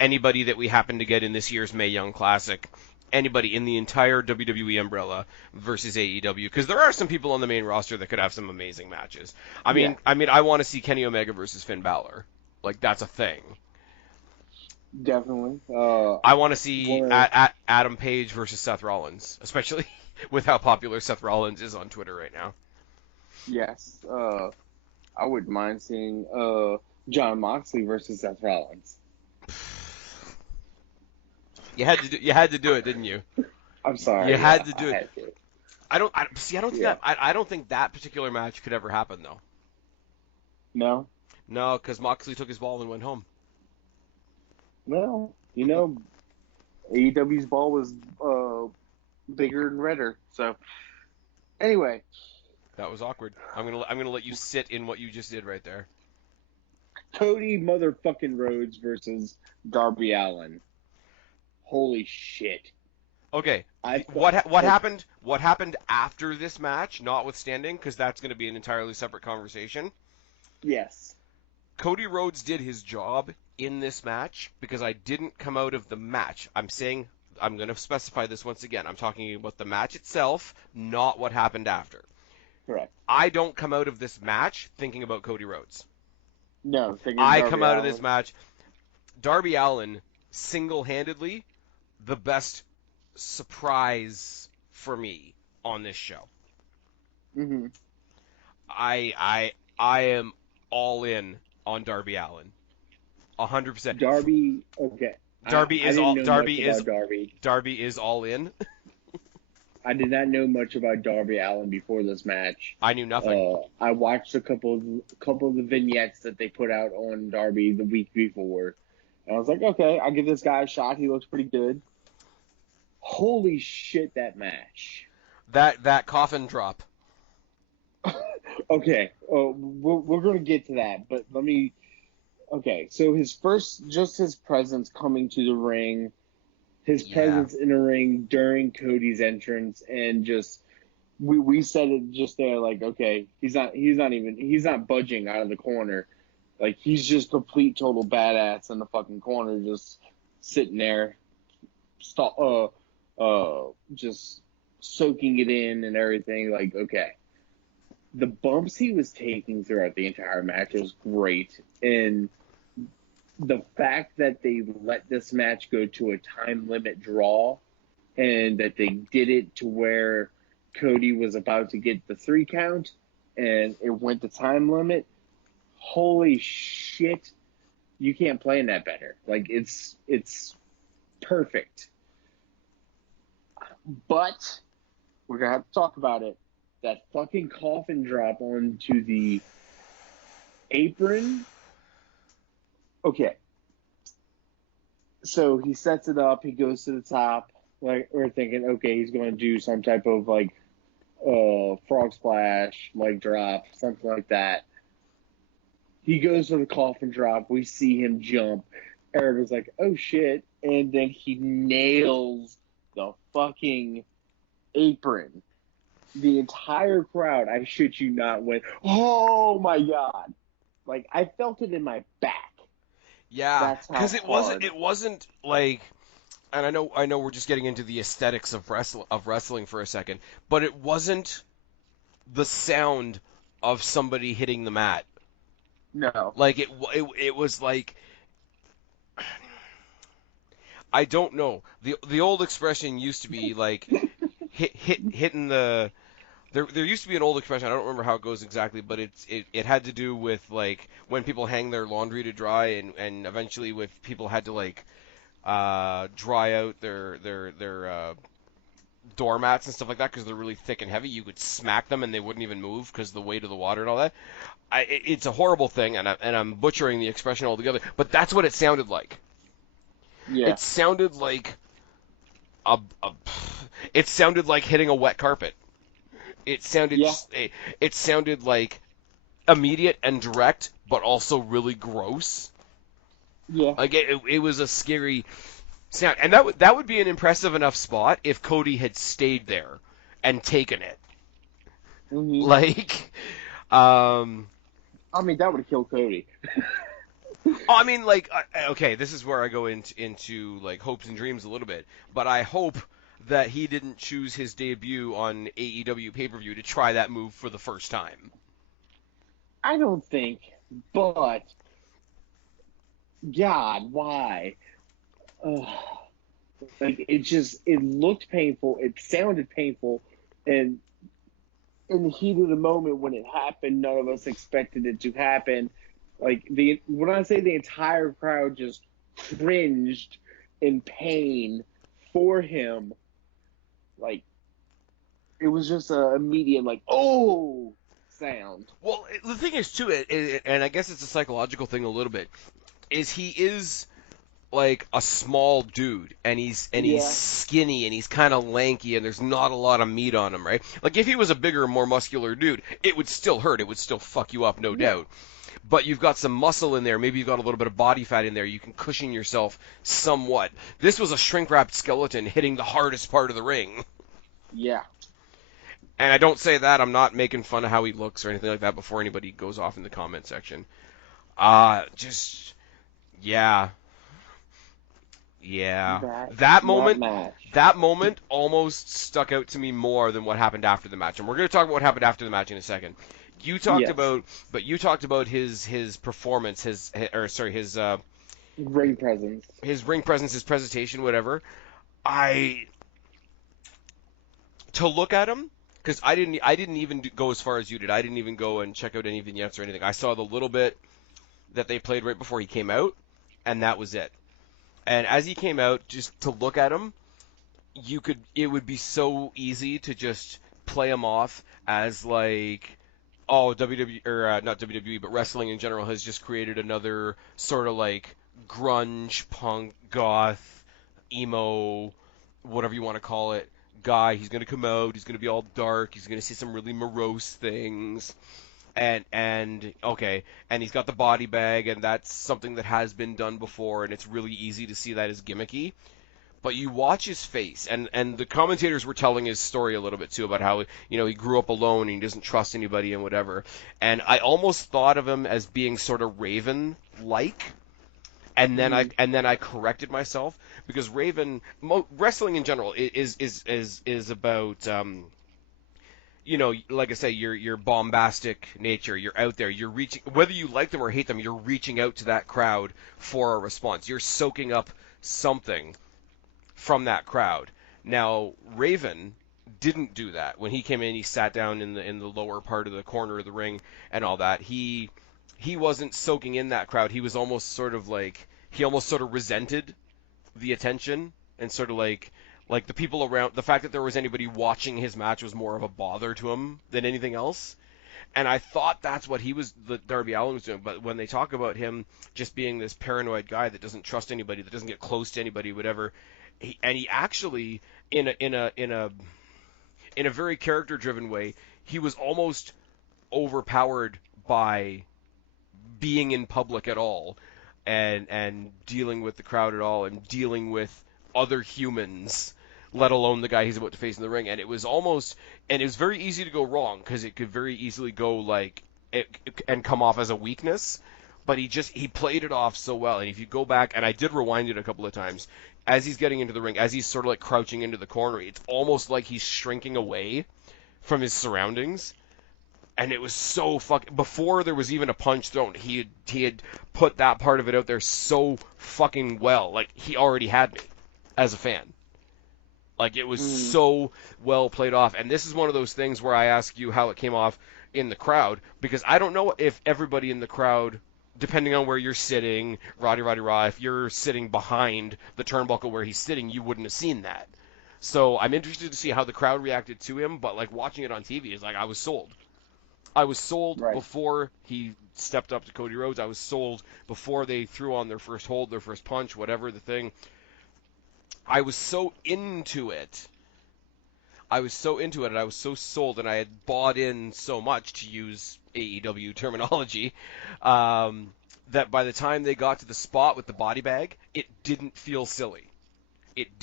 anybody that we happen to get in this year's Mae Young Classic. Anybody in the entire WWE umbrella versus AEW, because there are some people on the main roster that could have some amazing matches. I mean, I want to see Kenny Omega versus Finn Balor. Like, that's a thing. Definitely. I want to see Adam Page versus Seth Rollins, especially with how popular Seth Rollins is on Twitter right now. Yes. I wouldn't mind seeing Jon Moxley versus Seth Rollins. You had to do it, didn't you? I'm sorry. You had to do it. Had to. I don't think that particular match could ever happen though. No. No, because Moxley took his ball and went home. Well, AEW's ball was bigger and redder. So, anyway, that was awkward. I'm gonna let you sit in what you just did right there. Cody motherfucking Rhodes versus Darby Allin. Holy shit. Okay, what happened? What happened after this match? Notwithstanding, because that's going to be an entirely separate conversation. Yes. Cody Rhodes did his job in this match because I didn't come out of the match. I'm going to specify this once again. I'm talking about the match itself, not what happened after. Correct. I don't come out of this match thinking about Cody Rhodes. No, I come out of this match. Darby Allin single-handedly the best surprise for me on this show. Mm-hmm. I am all in on Darby Allin, 100%. Darby, okay. Darby is all in. I did not know much about Darby Allin before this match. I knew nothing. I watched a couple of the vignettes that they put out on Darby the week before, and I was like, okay, I'll give this guy a shot. He looks pretty good. Holy shit, that match! That coffin drop. Okay, we're going to get to that, but let me. Okay, so his presence coming to the ring, his presence in the ring during Cody's entrance, and just we said it just there, like, okay, he's not budging out of the corner. Like, he's just complete total badass in the fucking corner, just sitting there, just soaking it in and everything. Like, okay, the bumps he was taking throughout the entire match was great, and the fact that they let this match go to a time limit draw, and that they did it to where Cody was about to get the 3 count, and it went to time limit. Holy shit! You can't plan that better. Like, it's perfect. But we're gonna have to talk about it. That fucking coffin drop onto the apron. Okay. So he sets it up, he goes to the top, like, we're thinking, okay, he's gonna do some type of like frog splash, leg drop, something like that. He goes for the coffin drop, we see him jump. Everybody's like, oh shit, and then he nails the fucking apron. The entire crowd, I shit you not, went, oh my god. Like, I felt it in my back. Yeah, That's how because hard. it wasn't like, and I know we're just getting into the aesthetics of wrestling for a second, but it wasn't the sound of somebody hitting the mat. No. Like it was like, I don't know. The old expression used to be like hitting the. There used to be an old expression. I don't remember how it goes exactly, but it had to do with like when people hang their laundry to dry, and eventually with people had to like dry out their doormats and stuff like that because they're really thick and heavy. You could smack them and they wouldn't even move because the weight of the water and all that. It's a horrible thing, and I'm butchering the expression altogether. But that's what it sounded like. Yeah. It sounded like a it sounded like hitting a wet carpet. It sounded Yeah. just, it sounded like immediate and direct, but also really gross. Yeah. Like it was a scary sound, and that would be an impressive enough spot if Cody had stayed there and taken it. Mm-hmm. Like, um, I mean, that would kill Cody. I mean, like, okay, this is where I go into like hopes and dreams a little bit, but I hope that he didn't choose his debut on AEW pay-per-view to try that move for the first time. I don't think, but God, why? Ugh. Like, it looked painful, it sounded painful, and in the heat of the moment when it happened, none of us expected it to happen. Like, when I say the entire crowd just cringed in pain for him, like, it was just a immediate, like, oh sound. Well, the thing is too, and I guess it's a psychological thing a little bit, is he is like a small dude, and he's Yeah. skinny, and he's kind of lanky, and there's not a lot of meat on him, right? Like if he was a bigger, more muscular dude, it would still hurt. It would still fuck you up, no Yeah. doubt. But you've got some muscle in there. Maybe you've got a little bit of body fat in there. You can cushion yourself somewhat. This was a shrink wrapped skeleton hitting the hardest part of the ring. Yeah. And I don't say that. I'm not making fun of how he looks or anything like that before anybody goes off in the comment section. Just, yeah. Yeah. That That that moment, match. that moment almost stuck out to me more than what happened after the match. And we're going to talk about what happened after the match in a second. You talked Yes. about, but you talked about his performance, Ring presence. his ring presence, his presentation, whatever. I To look at him, because I didn't even go as far as you did. I didn't even go and check out any vignettes or anything. I saw the little bit that they played right before he came out, and that was it. And as he came out, just to look at him, it would be so easy to just play him off as like, oh, WWE, or not WWE, but wrestling in general has just created another sort of like grunge, punk, goth, emo, whatever you want to call it, guy. He's gonna come out. He's gonna be all dark. He's gonna say some really morose things. And okay, and he's got the body bag, and that's something that has been done before, and it's really easy to see that as gimmicky. But you watch his face, and the commentators were telling his story a little bit too about how he grew up alone and he doesn't trust anybody and whatever. And I almost thought of him as being sort of Raven like, and then I corrected myself because wrestling in general is about like I say, your bombastic nature. You're out there. You're reaching, whether you like them or hate them. You're reaching out to that crowd for a response. You're soaking up something from that crowd. Now, Raven didn't do that. When he came in, he sat down in the lower part of the corner of the ring and all that. He wasn't soaking in that crowd. He was almost sort of like he almost sort of resented the attention and sort of like the people around, the fact that there was anybody watching his match was more of a bother to him than anything else. And I thought that's what Darby Allin was doing. But when they talk about him just being this paranoid guy that doesn't trust anybody, that doesn't get close to anybody, whatever, he actually in a very character-driven way, he was almost overpowered by being in public at all, and dealing with the crowd at all, and dealing with other humans, let alone the guy he's about to face in the ring. And it was very easy to go wrong because it could very easily go and come off as a weakness. But he played it off so well. And if you go back, and I did rewind it a couple of times, as he's getting into the ring, as he's sort of like crouching into the corner, it's almost like he's shrinking away from his surroundings. And it was so before there was even a punch thrown, he had put that part of it out there so fucking well. Like, he already had me as a fan. Like, it was so well played off. And this is one of those things where I ask you how it came off in the crowd, because I don't know if everybody in the crowd, depending on where you're sitting, Roddy Rah, if you're sitting behind the turnbuckle where he's sitting, you wouldn't have seen that. So I'm interested to see how the crowd reacted to him, but like watching it on TV is like I was sold. I was sold before he stepped up to Cody Rhodes. I was sold before they threw on their first hold, their first punch, whatever the thing. I was so into it. And I was so sold, and I had bought in so much, to use AEW terminology, that by the time they got to the spot with the body bag, it didn't feel silly. It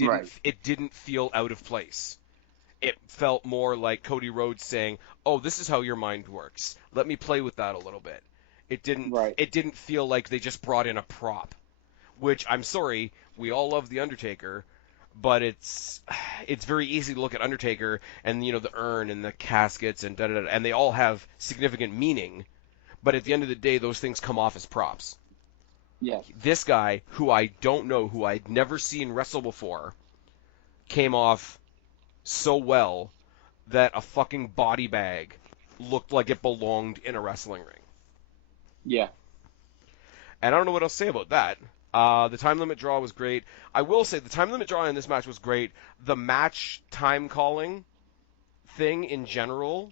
didn't feel out of place. It felt more like Cody Rhodes saying, "Oh, this is how your mind works. Let me play with that a little bit." It didn't feel like they just brought in a prop, which, I'm sorry, we all love the Undertaker, but it's very easy to look at Undertaker and the urn and the caskets and da-da-da, and they all have significant meaning, but at the end of the day those things come off as props. Yes. This guy, who I don't know, who I'd never seen wrestle before, came off so well that a fucking body bag looked like it belonged in a wrestling ring. Yeah. And I don't know what else to say about that. The time limit draw was great. I will say the time limit draw in this match was great. The match time calling thing in general,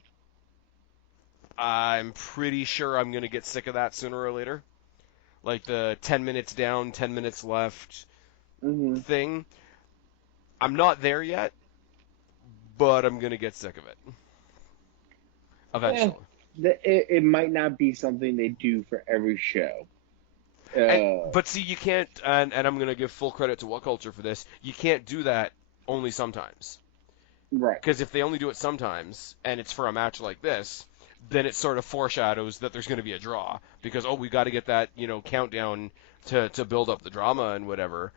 I'm pretty sure I'm going to get sick of that sooner or later. Like the 10 minutes down, 10 minutes left thing. I'm not there yet, but I'm going to get sick of it eventually. It might not be something they do for every show. But see, you can't, and I'm going to give full credit to What Culture for this, you can't do that only sometimes. Right. Because if they only do it sometimes, and it's for a match like this, then it sort of foreshadows that there's going to be a draw. Because, we got to get that, countdown to build up the drama and whatever.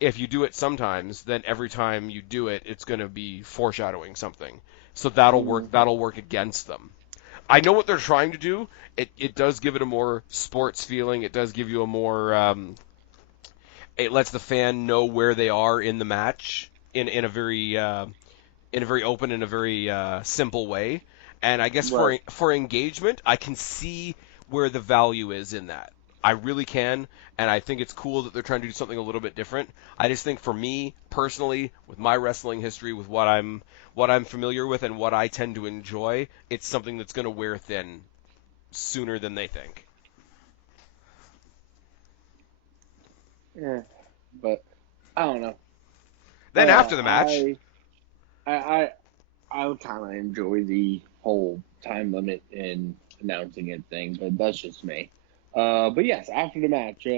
If you do it sometimes, then every time you do it, it's going to be foreshadowing something. So that'll work against them. I know what they're trying to do. It does give it a more sports feeling. It does give you a more it lets the fan know where they are in the match in a very open and a very simple way. And I guess for engagement, I can see where the value is in that. I really can, and I think it's cool that they're trying to do something a little bit different. I just think for me personally, with my wrestling history, with what I'm familiar with and what I tend to enjoy, it's something that's going to wear thin sooner than they think. Yeah, but I don't know. Then after the match, I kind of enjoy the whole time limit and announcing it thing, but that's just me. But yes, after the match,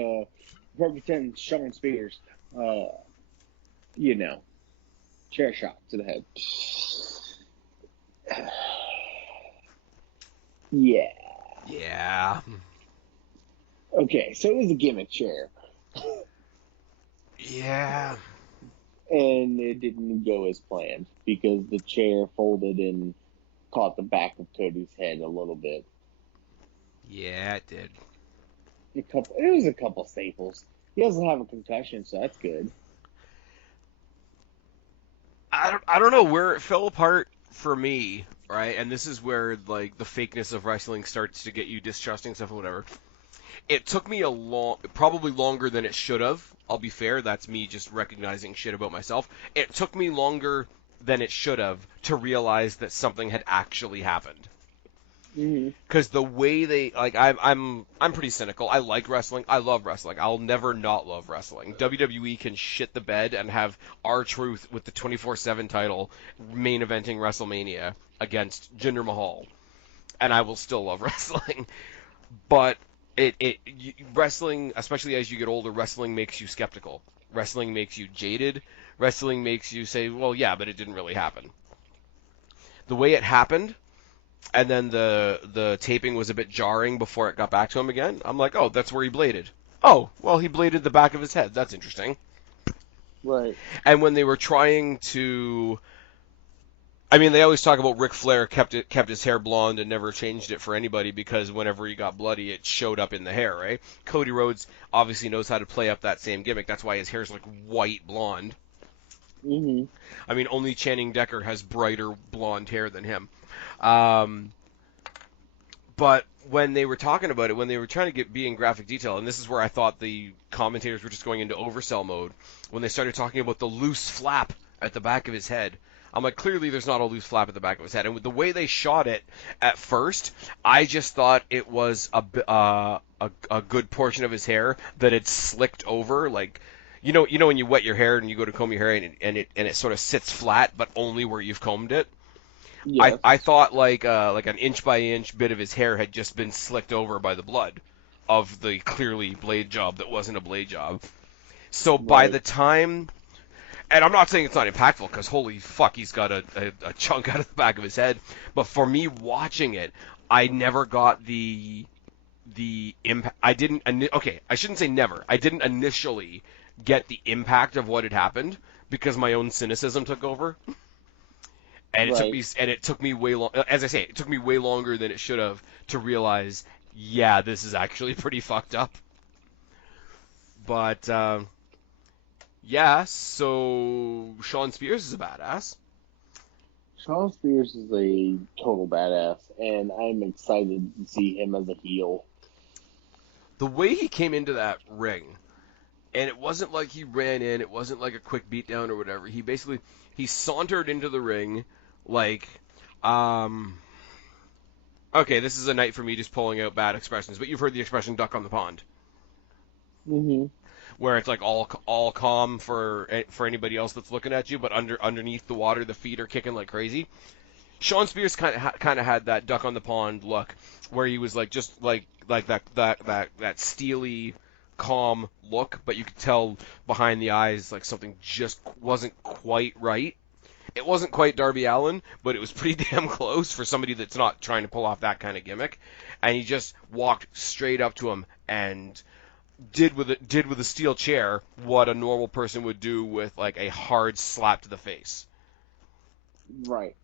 represents Sean Spears. you know, chair shot to the head. Yeah. Yeah. Okay, so it was a gimmick chair, Yeah. and it didn't go as planned because the chair folded and caught the back of Cody's head a little bit. Yeah, it did. It was a couple staples. He doesn't have a concussion, so that's good. I don't know where it fell apart for me, right? And this is where like the fakeness of wrestling starts to get you distrusting stuff or whatever. It took me probably longer than it should have. I'll be fair, that's me just recognizing shit about myself. It took me longer than it should have to realize that something had actually happened. Mm-hmm. Because the way they like, I'm pretty cynical. I like wrestling. I love wrestling. I'll never not love wrestling. WWE can shit the bed and have R-Truth with the 24/7 title main eventing WrestleMania against Jinder Mahal, and I will still love wrestling. But wrestling, especially as you get older, wrestling makes you skeptical. Wrestling makes you jaded. Wrestling makes you say, well, yeah, but it didn't really happen. The way it happened, and then the taping was a bit jarring before it got back to him again. I'm like, oh, that's where he bladed. Oh, well, he bladed the back of his head. That's interesting. Right. And when they were trying to, I mean, they always talk about Ric Flair kept his hair blonde and never changed it for anybody because whenever he got bloody, it showed up in the hair, right? Cody Rhodes obviously knows how to play up that same gimmick. That's why his hair's like white blonde. Mm-hmm. I mean, only Channing Decker has brighter blonde hair than him. Um, but when they were talking about it, when they were trying to be in graphic detail, and this is where I thought the commentators were just going into oversell mode, when they started talking about the loose flap at the back of his head, I'm like, clearly there's not a loose flap at the back of his head. And with the way they shot it at first, I just thought it was a good portion of his hair that had slicked over, like. You know when you wet your hair and you go to comb your hair and it sort of sits flat, but only where you've combed it. Yes. I thought like an inch by inch bit of his hair had just been slicked over by the blood of the clearly blade job that wasn't a blade job. So by Right. the time, and I'm not saying it's not impactful because holy fuck, he's got a chunk out of the back of his head. But for me watching it, I never got the impact. I didn't. Okay, I shouldn't say never. I didn't initially get the impact of what had happened because my own cynicism took over. And Right. it took me way long. As I say, it took me way longer than it should have to realize. Yeah, this is actually pretty fucked up. But yeah, so Sean Spears is a badass. Shawn Spears is a total badass, and I'm excited to see him as a heel. The way he came into that ring, and it wasn't like he ran in. It wasn't like a quick beatdown or whatever. He sauntered into the ring like um. Okay, this is a night for me just pulling out bad expressions, but you've heard the expression "duck on the pond." Mm-hmm. Where it's like all calm for anybody else that's looking at you, but underneath the water, the feet are kicking like crazy. Sean Spears kind of had that duck on the pond look, where he was like just like that steely, calm look, but you could tell behind the eyes like something just wasn't quite right. It wasn't quite Darby Allin, but it was pretty damn close for somebody that's not trying to pull off that kind of gimmick. And he just walked straight up to him and did with a steel chair what a normal person would do with like a hard slap to the face. Right.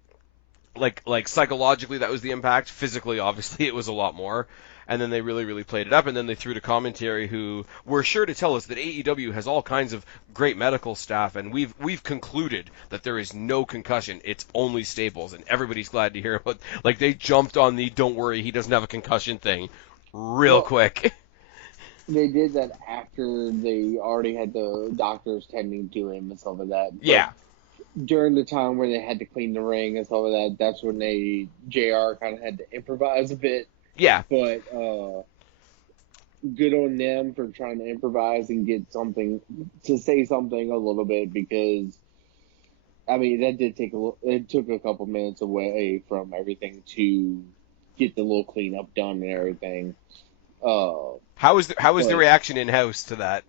Like psychologically that was the impact. Physically, obviously, it was a lot more. And then they really played it up, and then they threw to commentary who were sure to tell us that AEW has all kinds of great medical staff, and we've concluded that there is no concussion. It's only staples, and everybody's glad to hear about. Like they jumped on the "don't worry, he doesn't have a concussion" thing real Well, quick. they did that after they already had the doctors tending to him and stuff like that. But Yeah, during the time where they had to clean the ring and stuff like that, that's when JR kind of had to improvise a bit. yeah. But good on them for trying to improvise and get something to say something a little bit because I mean that did take it took a couple minutes away from everything to get the little cleanup done and everything. How was the But reaction in house to that?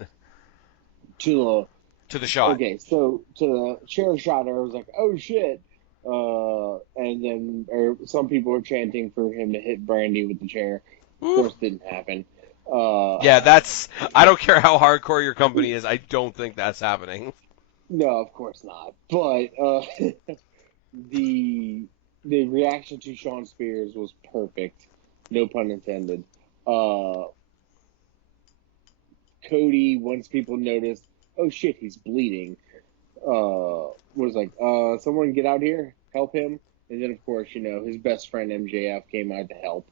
to To the shot. Okay, so to the chair shot, I was like, oh shit. And then some people were chanting for him to hit Brandy with the chair. Of Woo. course, didn't happen. Yeah, I don't care how hardcore your company is, I don't think that's happening. No, of course not. But the the reaction to Sean Spears was perfect. No pun intended. Uh, Cody, once people noticed, oh shit, he's bleeding, was like, someone get out here, help him. And then, of course, his best friend MJF came out to help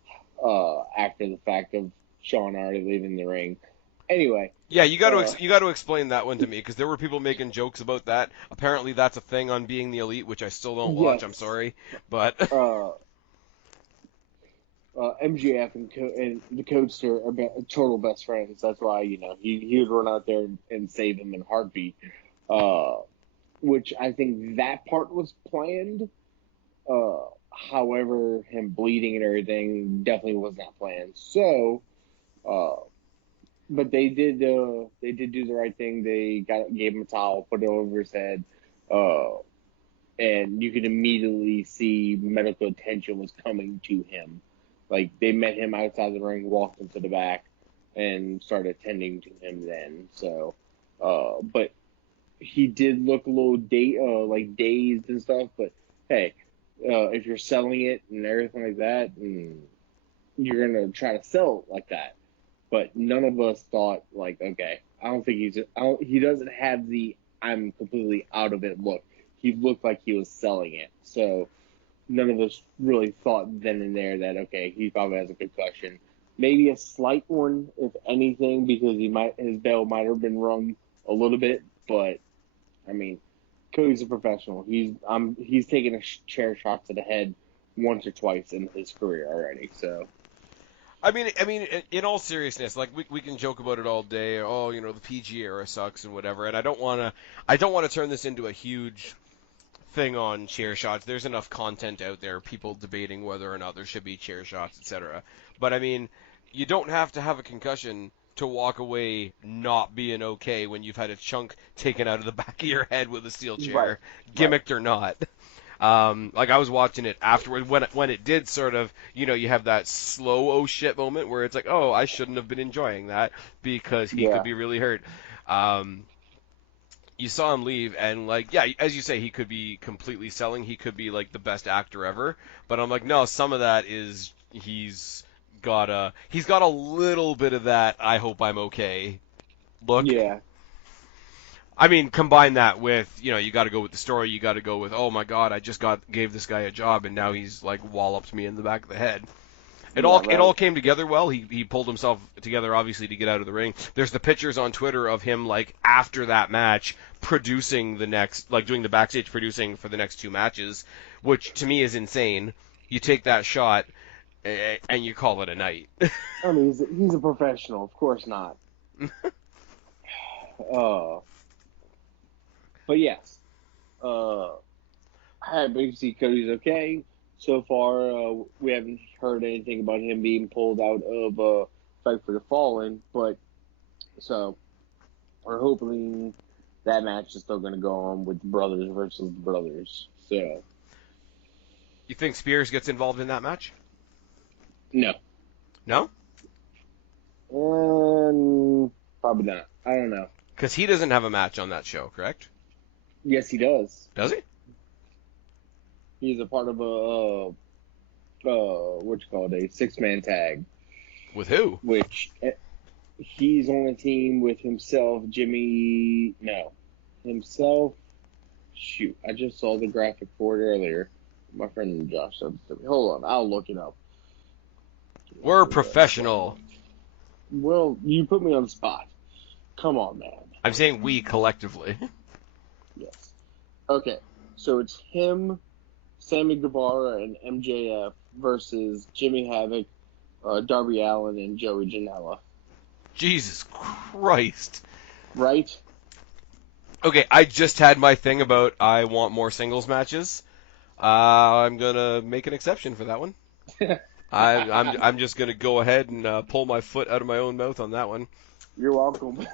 after the fact of Sean already leaving the ring. Anyway. Yeah, you got to explain that one to me because there were people making jokes about that. Apparently, that's a thing on Being the Elite, which I still don't watch. Yes. I'm sorry, but MJF and the Codester are total best friends. That's why he would run out there and save him in a heartbeat. Which I think that part was planned. However, him bleeding and everything definitely was not planned. So, but they did do the right thing. They gave him a towel, put it over his head, and you could immediately see medical attention was coming to him. Like, they met him outside the ring, walked him to the back, and started attending to him then. So, but he did look a little dazed and stuff. But hey, if you're selling it and everything like that, you're gonna try to sell it like that. But none of us thought like, okay, I don't think he doesn't have the I'm completely out of it look. He looked like he was selling it. So none of us really thought then and there that, okay, he probably has a concussion. Maybe a slight one, if anything, because his bell might have been rung a little bit. But I mean, Cody's a professional. He's taken a chair shot to the head once or twice in his career already. So. I mean, in all seriousness, like we can joke about it all day. Oh, the PG era sucks and whatever. And I don't want to turn this into a huge thing on chair shots. There's enough content out there, people debating whether or not there should be chair shots, etc. But I mean, you don't have to have a concussion to walk away not being okay when you've had a chunk taken out of the back of your head with a steel chair, Right. gimmicked or not. Like I was watching it afterward when it did sort of, you have that slow oh shit moment where it's like, oh, I shouldn't have been enjoying that because he could be really hurt. You saw him leave, and like, yeah, as you say, he could be completely selling. He could be like the best actor ever. But I'm like, no, some of that is he's got a little bit of that I hope I'm okay look. Yeah. I mean, combine that with, you got to go with the story. You got to go with, oh my God, I just gave this guy a job, and now he's like walloped me in the back of the head. It all came together well. He pulled himself together, obviously, to get out of the ring. There's the pictures on Twitter of him, like, after that match, producing doing the backstage producing for the next two matches, which to me is insane. You take that shot, and you call it a night. I mean, he's a professional. Of course not. But yes. Happy to see Cody's okay. So far, we haven't heard anything about him being pulled out of Fight for the Fallen, but so we're hoping that match is still going to go on with the brothers versus the brothers. So, You think Spears gets involved in that match? no. No? Probably not. I don't know. Because he doesn't have a match on that show, correct? Yes, he does. Does he? He's a part of a six-man tag. With who? Which he's on a team with himself, himself. Shoot, I just saw the graphic for it earlier. My friend Josh said to me. Hold on, I'll look it up. We're professional. Well, you put me on the spot. Come on, man. I'm saying we collectively. Yes. Okay, so it's him, Sammy Guevara, and MJF versus Jimmy Havoc, Darby Allin, and Joey Janela. Jesus Christ. Right? Okay, I just had my thing about I want more singles matches. I'm gonna make an exception for that one. I'm just gonna go ahead and pull my foot out of my own mouth on that one. You're welcome.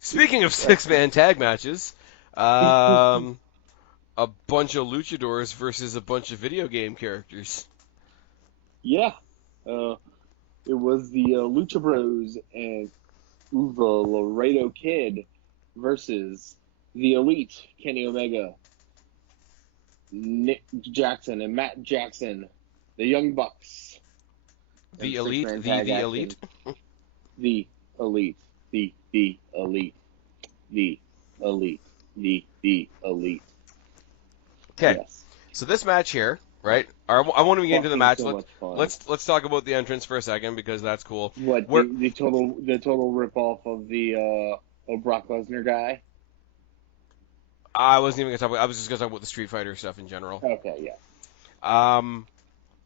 Speaking of six-man tag matches, a bunch of luchadors versus a bunch of video game characters. Yeah. Uh, it was the Lucha Bros and the Laredo Kid versus the Elite, Kenny Omega, Nick Jackson, and Matt Jackson, the Young Bucks. And The six elite, man the tag the action. elite. The Elite. The Elite. The Elite. The Elite. Okay, Yes. so this match here, right? I want to get into the Fucking match. so much fun. Let's talk about the entrance for a second because that's cool. What We're, the total rip off of the Brock Lesnar guy? I wasn't even gonna talk about. I was just gonna talk about the Street Fighter stuff in general. Okay, yeah.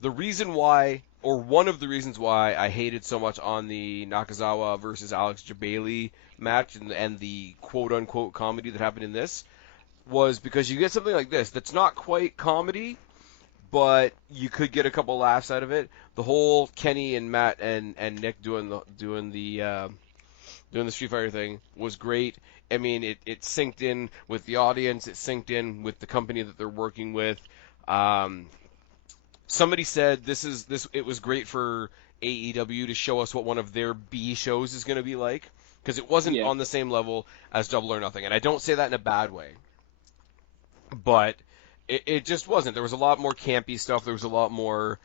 The reason why, or one of the reasons why I hated so much on the Nakazawa versus Alex Jabali match and the quote unquote comedy that happened in this was because you get something like this that's not quite comedy, but you could get a couple laughs out of it. The whole Kenny and Matt and Nick doing the Street Fighter thing was great. I mean, it synced in with the audience. It synced in with the company that they're working with. Um, Somebody said this. It was great for AEW to show us what one of their B shows is going to be like because it wasn't Yeah. on the same level as Double or Nothing, and I don't say that in a bad way, but it just wasn't. There was a lot more campy stuff. There was a lot more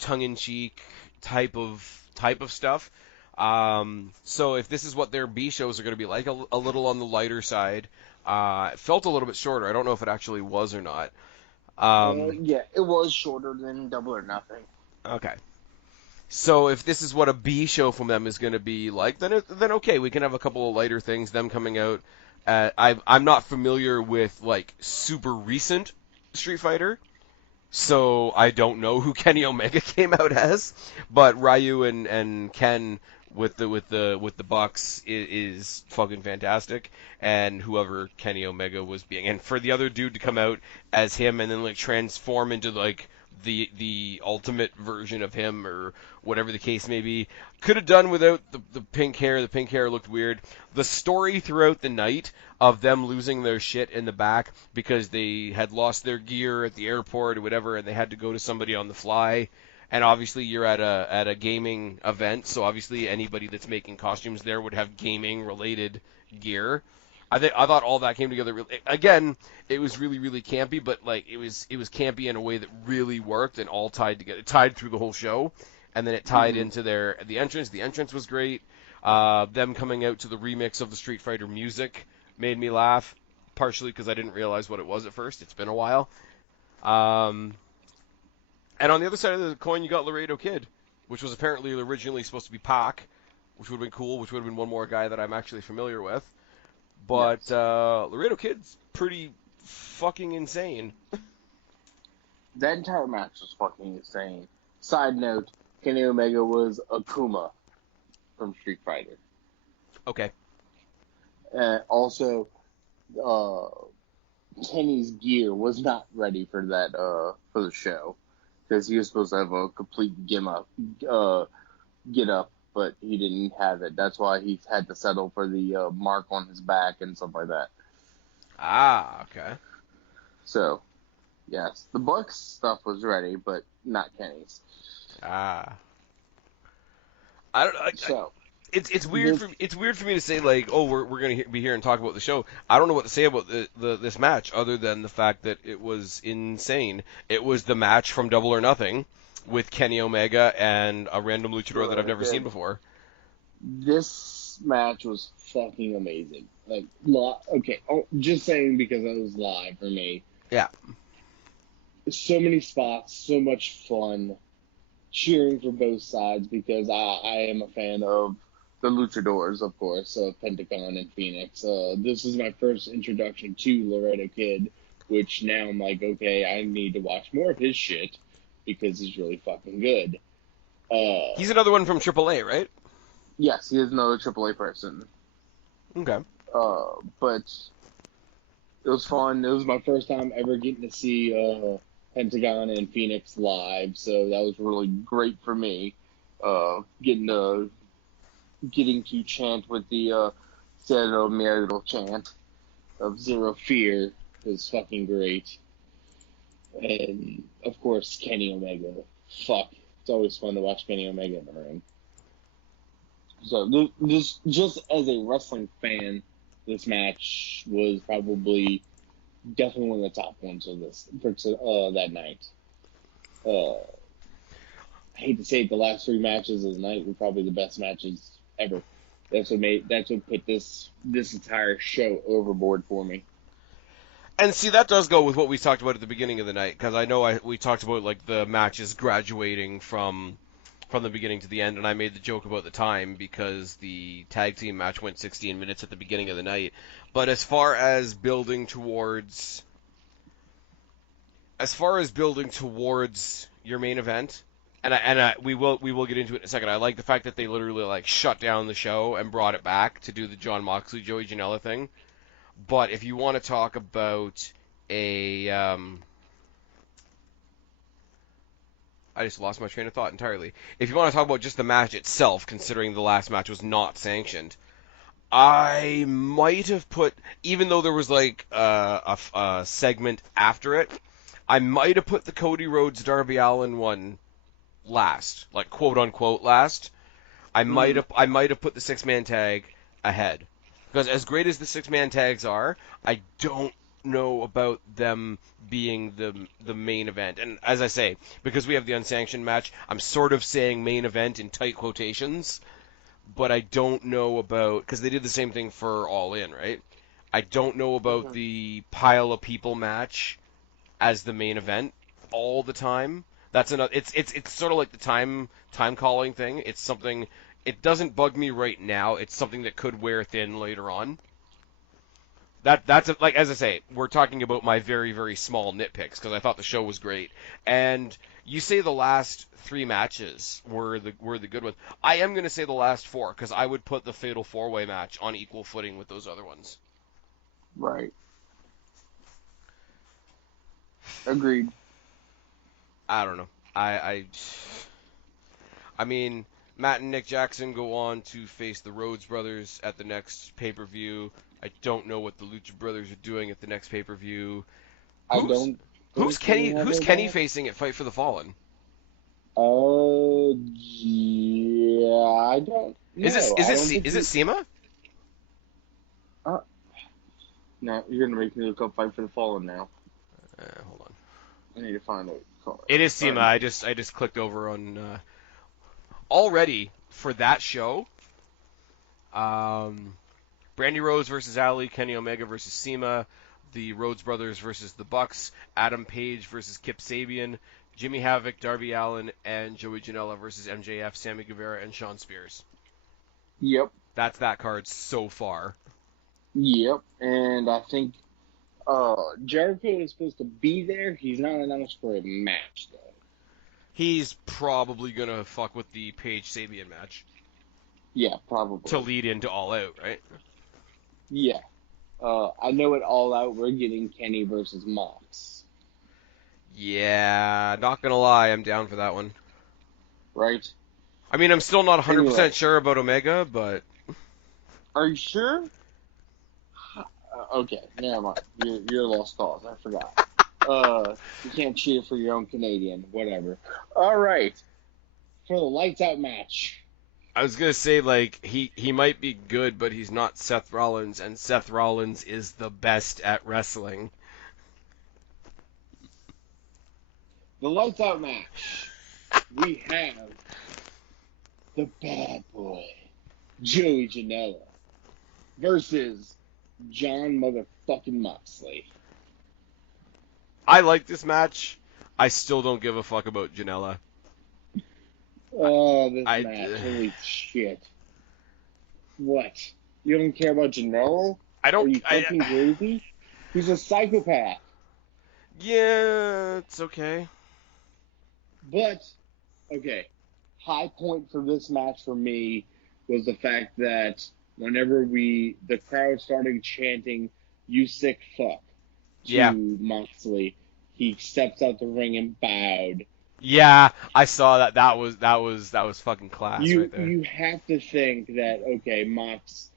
tongue-in-cheek type of stuff. So if this is what their B shows are going to be like, a little on the lighter side, it felt a little bit shorter. I don't know if it actually was or not. Yeah, it was shorter than Double or Nothing. Okay. So if this is what a B show from them is going to be like, then okay, we can have a couple of lighter things. Them coming out. I'm not familiar with like super recent Street Fighter, so I don't know who Kenny Omega came out as. But Ryu and Ken with the Bucks is fucking fantastic, and whoever Kenny Omega was being, and for the other dude to come out as him and then like transform into like the ultimate version of him or whatever the case may be. Could have done without the pink hair. The pink hair looked weird. The story throughout the night of them losing their shit in the back because they had lost their gear at the airport or whatever, and they had to go to somebody on the fly. And obviously you're at a gaming event, so obviously anybody that's making costumes there would have gaming related gear. I thought all that came together really. Again, it was really really campy, but like it was campy in a way that really worked and all tied together. It tied through the whole show, and then it tied into the entrance. The entrance was great. Them coming out to the remix of the Street Fighter music made me laugh, partially because I didn't realize what it was at first. It's been a while. And on the other side of the coin, you got Laredo Kid, which was apparently originally supposed to be Pac, which would have been cool, which would have been one more guy that I'm actually familiar with. But Yes. Laredo Kid's pretty fucking insane. That entire match was fucking insane. Side note, Kenny Omega was Akuma from Street Fighter. Okay. Also, Kenny's gear was not ready for that for the show because he was supposed to have a complete get up, but he didn't have it. That's why he had to settle for the mark on his back and stuff like that. Ah, okay. So, yes, the Bucks stuff was ready, but not Kenny's. Ah. I don't know. So, It's weird for me to say like, oh, we're gonna be here and talk about the show. I don't know what to say about this match other than the fact that it was insane. It was the match from Double or Nothing with Kenny Omega and a random luchador that I've never seen before. this match was fucking amazing. Like, okay, just saying because it was live for me. Yeah. So many spots, so much fun, cheering for both sides because I am a fan of the luchadors, of course, Pentagon and Phoenix. This is my first introduction to Laredo Kid, which now I'm like, okay, I need to watch more of his shit because he's really fucking good. He's another one from AAA, right? Yes, he is another AAA person. Okay. But it was fun. It was my first time ever getting to see Pentagon and Phoenix live, so that was really great for me. Getting to chant with the Said a merry little chant of Zero Fear was fucking great. And, of course, Kenny Omega. Fuck. It's always fun to watch Kenny Omega in the ring. So, this, just as a wrestling fan, this match was probably definitely one of the top ones of that night. I hate to say it, the last 3 matches of the night were probably the best matches ever. That's what put this entire show overboard for me. And see, that does go with what we talked about at the beginning of the night, because I know we talked about like the matches graduating from the beginning to the end, and I made the joke about the time because the tag team match went 16 minutes at the beginning of the night. But as far as building towards your main event, we will get into it in a second. I like the fact that they literally like shut down the show and brought it back to do the Jon Moxley Joey Janela thing. But if you want to talk about I just lost my train of thought entirely. If you want to talk about just the match itself, considering the last match was not sanctioned, I might have put, even though there was like a segment after it, I might have put the Cody Rhodes Darby Allin one last, like quote unquote last. I might have put the 6-man tag ahead. Because as great as the 6-man tags are, I don't know about them being the main event. And as I say, because we have the unsanctioned match, I'm sort of saying main event in tight quotations, but I don't know about, because they did the same thing for All In, right? I don't know about the pile of people match as the main event all the time. That's another. It's sort of like the time calling thing. It's something. It doesn't bug me right now. It's something that could wear thin later on. Like as I say, we're talking about my very very small nitpicks because I thought the show was great. And you say the last 3 matches were the good ones. I am going to say the last 4 because I would put the Fatal 4-Way match on equal footing with those other ones. Right. Agreed. I don't know. I mean, Matt and Nick Jackson go on to face the Rhodes Brothers at the next pay-per-view. I don't know what the Lucha Brothers are doing at the next pay-per-view. Who's Kenny facing at Fight for the Fallen? Oh, yeah, I don't know. Is it SEMA? No, you're gonna make me look up Fight for the Fallen now. Hold on. I need to find it. It is SEMA. I just clicked over on already for that show. Brandy Rose versus Ali, Kenny Omega versus SEMA, the Rhodes Brothers versus the Bucks, Adam Page versus Kip Sabian, Jimmy Havoc, Darby Allin, and Joey Janela versus MJF, Sammy Guevara, and Shawn Spears. Yep. That's that card so far. Yep, and I think Jericho is supposed to be there. He's not announced for a match, though. He's probably going to fuck with the Page Sabian match. Yeah, probably. To lead into All Out, right? Yeah. I know at All Out we're getting Kenny versus Mox. Yeah, not going to lie, I'm down for that one. Right? I mean, I'm still not 100% sure about Omega, but... Are you sure? Okay, never mind. You're a lost cause. I forgot. You can't cheer for your own Canadian. Whatever. All right. For the lights out match. I was gonna say like he might be good, but he's not Seth Rollins, and Seth Rollins is the best at wrestling. The lights out match. We have the bad boy Joey Janela versus Jon motherfucking Moxley. I like this match. I still don't give a fuck about Janela. Oh, this match. Holy shit. What? You don't care about Janela? I don't. Are you fucking crazy? He's a psychopath. Yeah, it's okay. But, okay. High point for this match for me was the fact that whenever the crowd started chanting, "You sick fuck," to Moxley, he steps out the ring and bowed. Yeah, I saw that. That was fucking class right there. You have to think that, okay, Mox,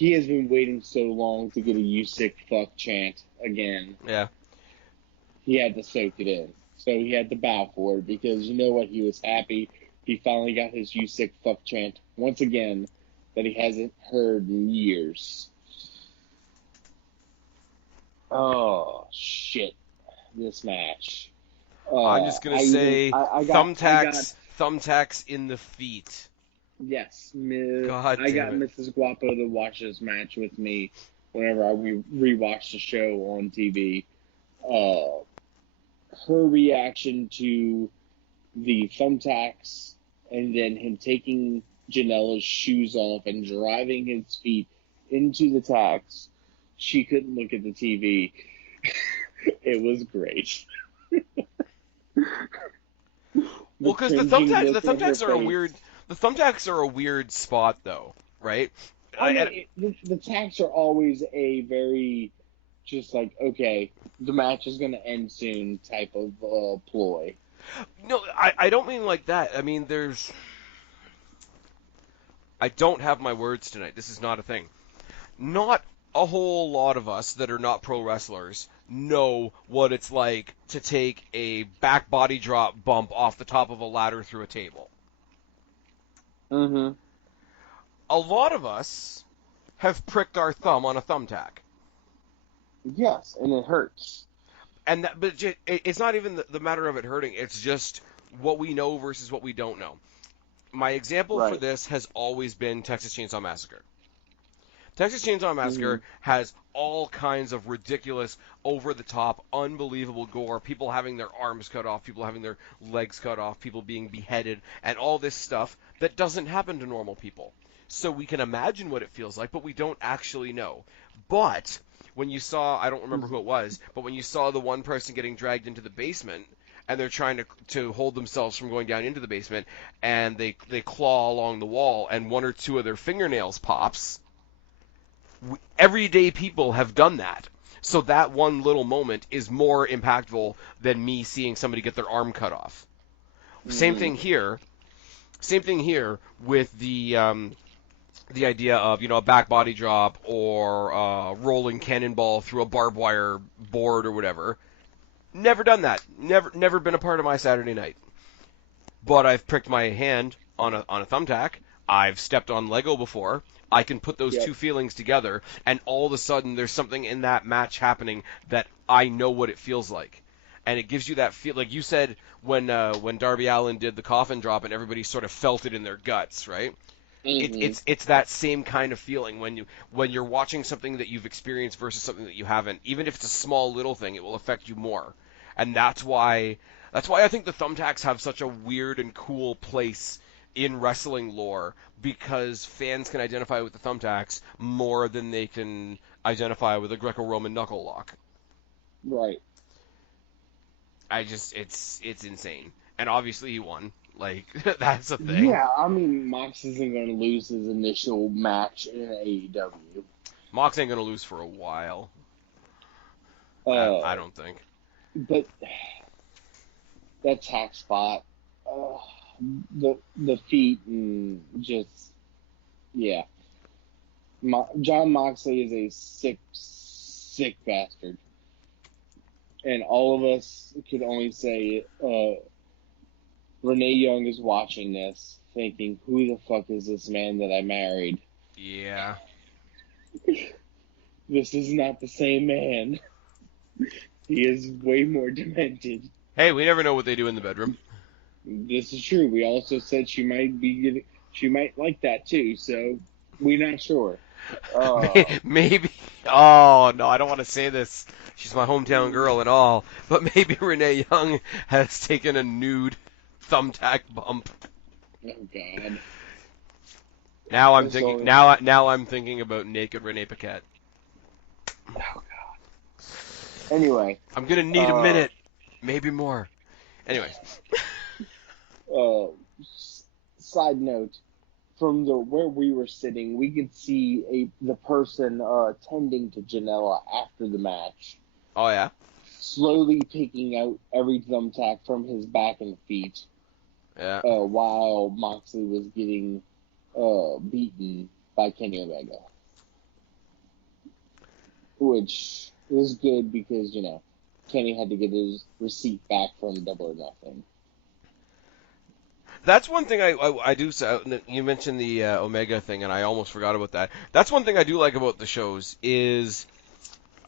he has been waiting so long to get a "you sick fuck" chant again. Yeah. He had to soak it in. So he had to bow for it because you know what? He was happy. He finally got his "you sick fuck" chant once again that he hasn't heard in years. Oh, shit. This match. I'm just gonna say I thumbtacks in the feet. yes, God I damn got it. Mrs. Guapo to watch this match with me whenever I rewatch the show on TV. Uh, her reaction to the thumbtacks and then him taking Janela's shoes off and driving his feet into the tacks. She couldn't look at the TV. It was great. Well, because the thumbtacks are a weird, the thumbtacks are a weird spot though, right? I mean, the tacks are always a very, just like, okay, the match is going to end soon type of ploy. No, I don't mean like that. I mean, I don't have my words tonight. This is not a thing. Not a whole lot of us that are not pro wrestlers know what it's like to take a back body drop bump off the top of a ladder through a table. Mm-hmm. A lot of us have pricked our thumb on a thumbtack. Yes, and it hurts. And that, but it's not even the matter of it hurting. It's just what we know versus what we don't know. My example for this has always been Texas Chainsaw Massacre. Texas Chainsaw Massacre has all kinds of ridiculous, over-the-top, unbelievable gore, people having their arms cut off, people having their legs cut off, people being beheaded, and all this stuff that doesn't happen to normal people. So we can imagine what it feels like, but we don't actually know. But when you saw, I don't remember who it was, but when you saw the one person getting dragged into the basement, and they're trying to hold themselves from going down into the basement, and they claw along the wall, and one or two of their fingernails pops. Everyday people have done that. So that one little moment is more impactful than me seeing somebody get their arm cut off. Same thing here. Same thing here with the idea of, a back body drop or rolling cannonball through a barbed wire board or whatever. Never done that. Never been a part of my Saturday night. But I've pricked my hand on a thumbtack. I've stepped on Lego before. I can put those two feelings together, and all of a sudden there's something in that match happening that I know what it feels like. And it gives you that feel, like you said when Darby Allin did the coffin drop and everybody sort of felt it in their guts, right? It's that same kind of feeling when you're watching something that you've experienced versus something that you haven't. Even if it's a small little thing, it will affect you more. And that's why I think the thumbtacks have such a weird and cool place in wrestling lore, because fans can identify with the thumbtacks more than they can identify with a Greco-Roman knuckle lock. Right. It's insane. And obviously he won. Like, that's the thing. Yeah, I mean, Mox isn't going to lose his initial match in AEW. Mox ain't going to lose for a while. I don't think. But that tack spot, the feet, and just, yeah. John Moxley is a sick bastard. And all of us could only say, Renee Young is watching this, thinking, who the fuck is this man that I married? Yeah. This is not the same man. He is way more demented. Hey, we never know what they do in the bedroom. This is true. We also said she might like that too, so we're not sure. Maybe. Oh, no, I don't want to say this. She's my hometown girl and all. But maybe Renee Young has taken a nude thumbtack bump. Oh, God. Now I'm thinking. Now I'm thinking about naked Renee Paquette. Oh, God. Anyway. I'm going to need a minute. Maybe more. Anyways. Side note. From where we were sitting, we could see the person tending to Janela after the match. Oh, yeah? Slowly picking out every thumbtack from his back and feet. Yeah. While Moxley was getting beaten by Kenny Omega. which was good because, Kenny had to get his receipt back from Double or Nothing. That's one thing I do. You mentioned the Omega thing, and I almost forgot about that. That's one thing I do like about the shows is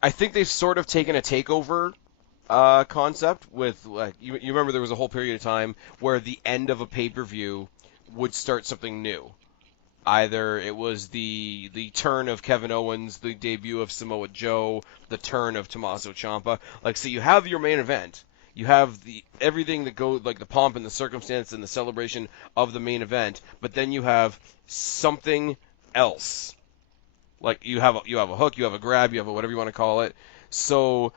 I think they've sort of taken a takeover concept with like you remember there was a whole period of time where the end of a pay-per-view would start something new. Either it was the turn of Kevin Owens, the debut of Samoa Joe, the turn of Tommaso Ciampa. Like, so you have your main event, you have the everything that goes like the pomp and the circumstance and the celebration of the main event, but then you have something else. Like you have a hook, you have a grab, you have a whatever you want to call it. So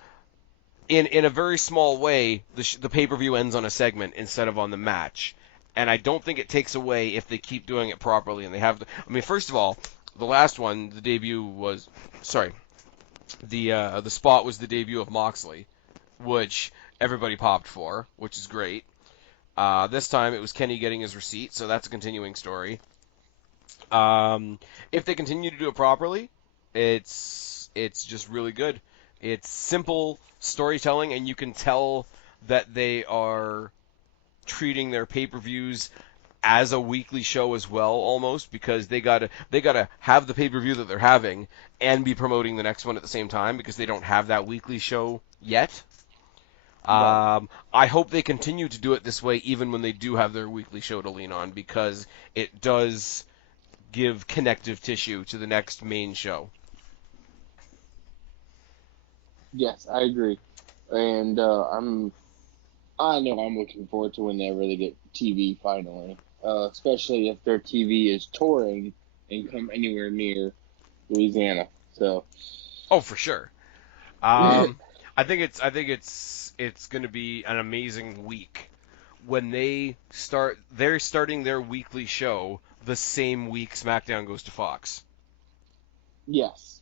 in a very small way, the pay per view ends on a segment instead of on the match, and I don't think it takes away if they keep doing it properly. And they have, I mean, first of all, the last one, the debut was, sorry, the spot was the debut of Moxley, which everybody popped for, which is great. This time it was Kenny getting his receipt, so that's a continuing story. If they continue to do it properly, it's just really good. It's simple storytelling, and you can tell that they are treating their pay-per-views as a weekly show as well, almost, because they gotta have the pay-per-view that they're having and be promoting the next one at the same time because they don't have that weekly show yet. Right. I hope they continue to do it this way even when they do have their weekly show to lean on because it does give connective tissue to the next main show. Yes, I agree. And I know I'm looking forward to whenever they get TV finally, especially if their TV is touring and come anywhere near Louisiana. So, Oh, for sure. I think it's going to be an amazing week when they're starting their weekly show the same week SmackDown goes to Fox. yes,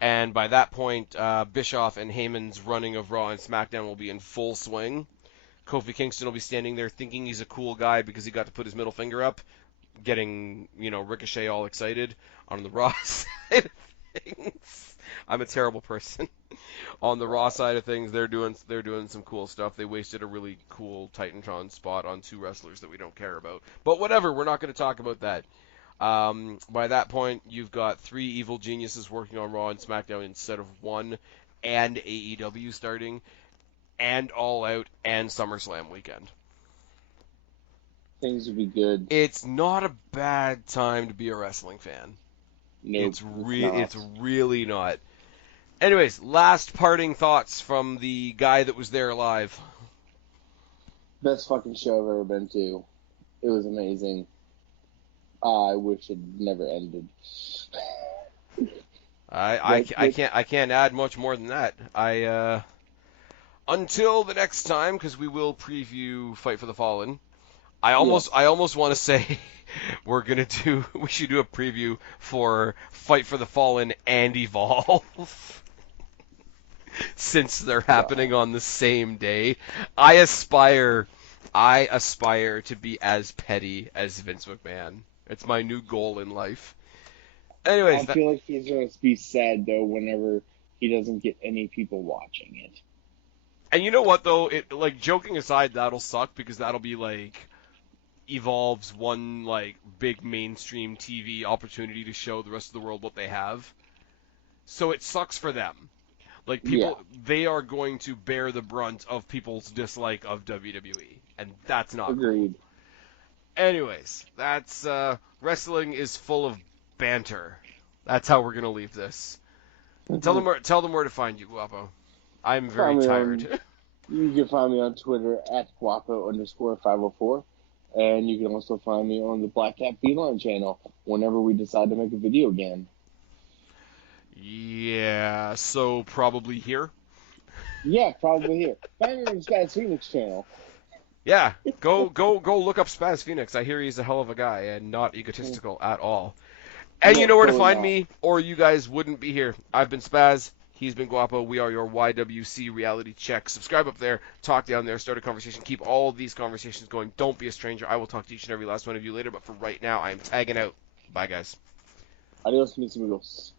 And by that point, Bischoff and Heyman's running of Raw and SmackDown will be in full swing. Kofi Kingston will be standing there thinking he's a cool guy because he got to put his middle finger up, getting, Ricochet all excited on the Raw side of things. I'm a terrible person. On the Raw side of things, they're doing some cool stuff. They wasted a really cool Titantron spot on two wrestlers that we don't care about. But whatever, we're not going to talk about that. By that point, you've got three evil geniuses working on Raw and SmackDown instead of one, and AEW starting, and All Out, and SummerSlam weekend. things will be good. It's not a bad time to be a wrestling fan. Nope, It's it's it's not. really not. Anyways, last parting thoughts from the guy that was there live. Best fucking show I've ever been to. It was amazing. I wish it never ended. I, That, I that, can't I can't add much more than that. Until the next time, because we will preview Fight for the Fallen. I yes, almost want to say we should do a preview for Fight for the Fallen and Evolve since they're happening God. on the same day. I aspire I aspire to be as petty as Vince McMahon. It's my new goal in life. Anyways, I feel like he's going to be sad though whenever he doesn't get any people watching it. and you know what though, it like joking aside, that'll suck because that'll be like Evolve's one like big mainstream TV opportunity to show the rest of the world what they have. So it sucks for them. Like Yeah, they are going to bear the brunt of people's dislike of WWE, and that's not cool. agreed. Anyways, that's wrestling is full of banter. That's how we're gonna leave this. Tell them where to find you, Guapo. I'm very Find me on. tired. You can find me on Twitter at guapo_504, and you can also find me on the Black Cat Beeline channel whenever we decide to make a video again. Yeah, so probably here. Yeah, probably here. Find me on the Spaz Phoenix channel. Yeah, go look up Spaz Phoenix. I hear he's a hell of a guy and not Mm, egotistical at all. And you no, know where to totally find not. me, or you guys wouldn't be here. I've been Spaz. He's been Guapo. We are your YWC Reality Check. Subscribe up there. Talk down there. Start a conversation. Keep all of these conversations going. Don't be a stranger. I will talk to each and every last one of you later. But for right now, I am tagging out. Bye, guys. Adios, mis amigos.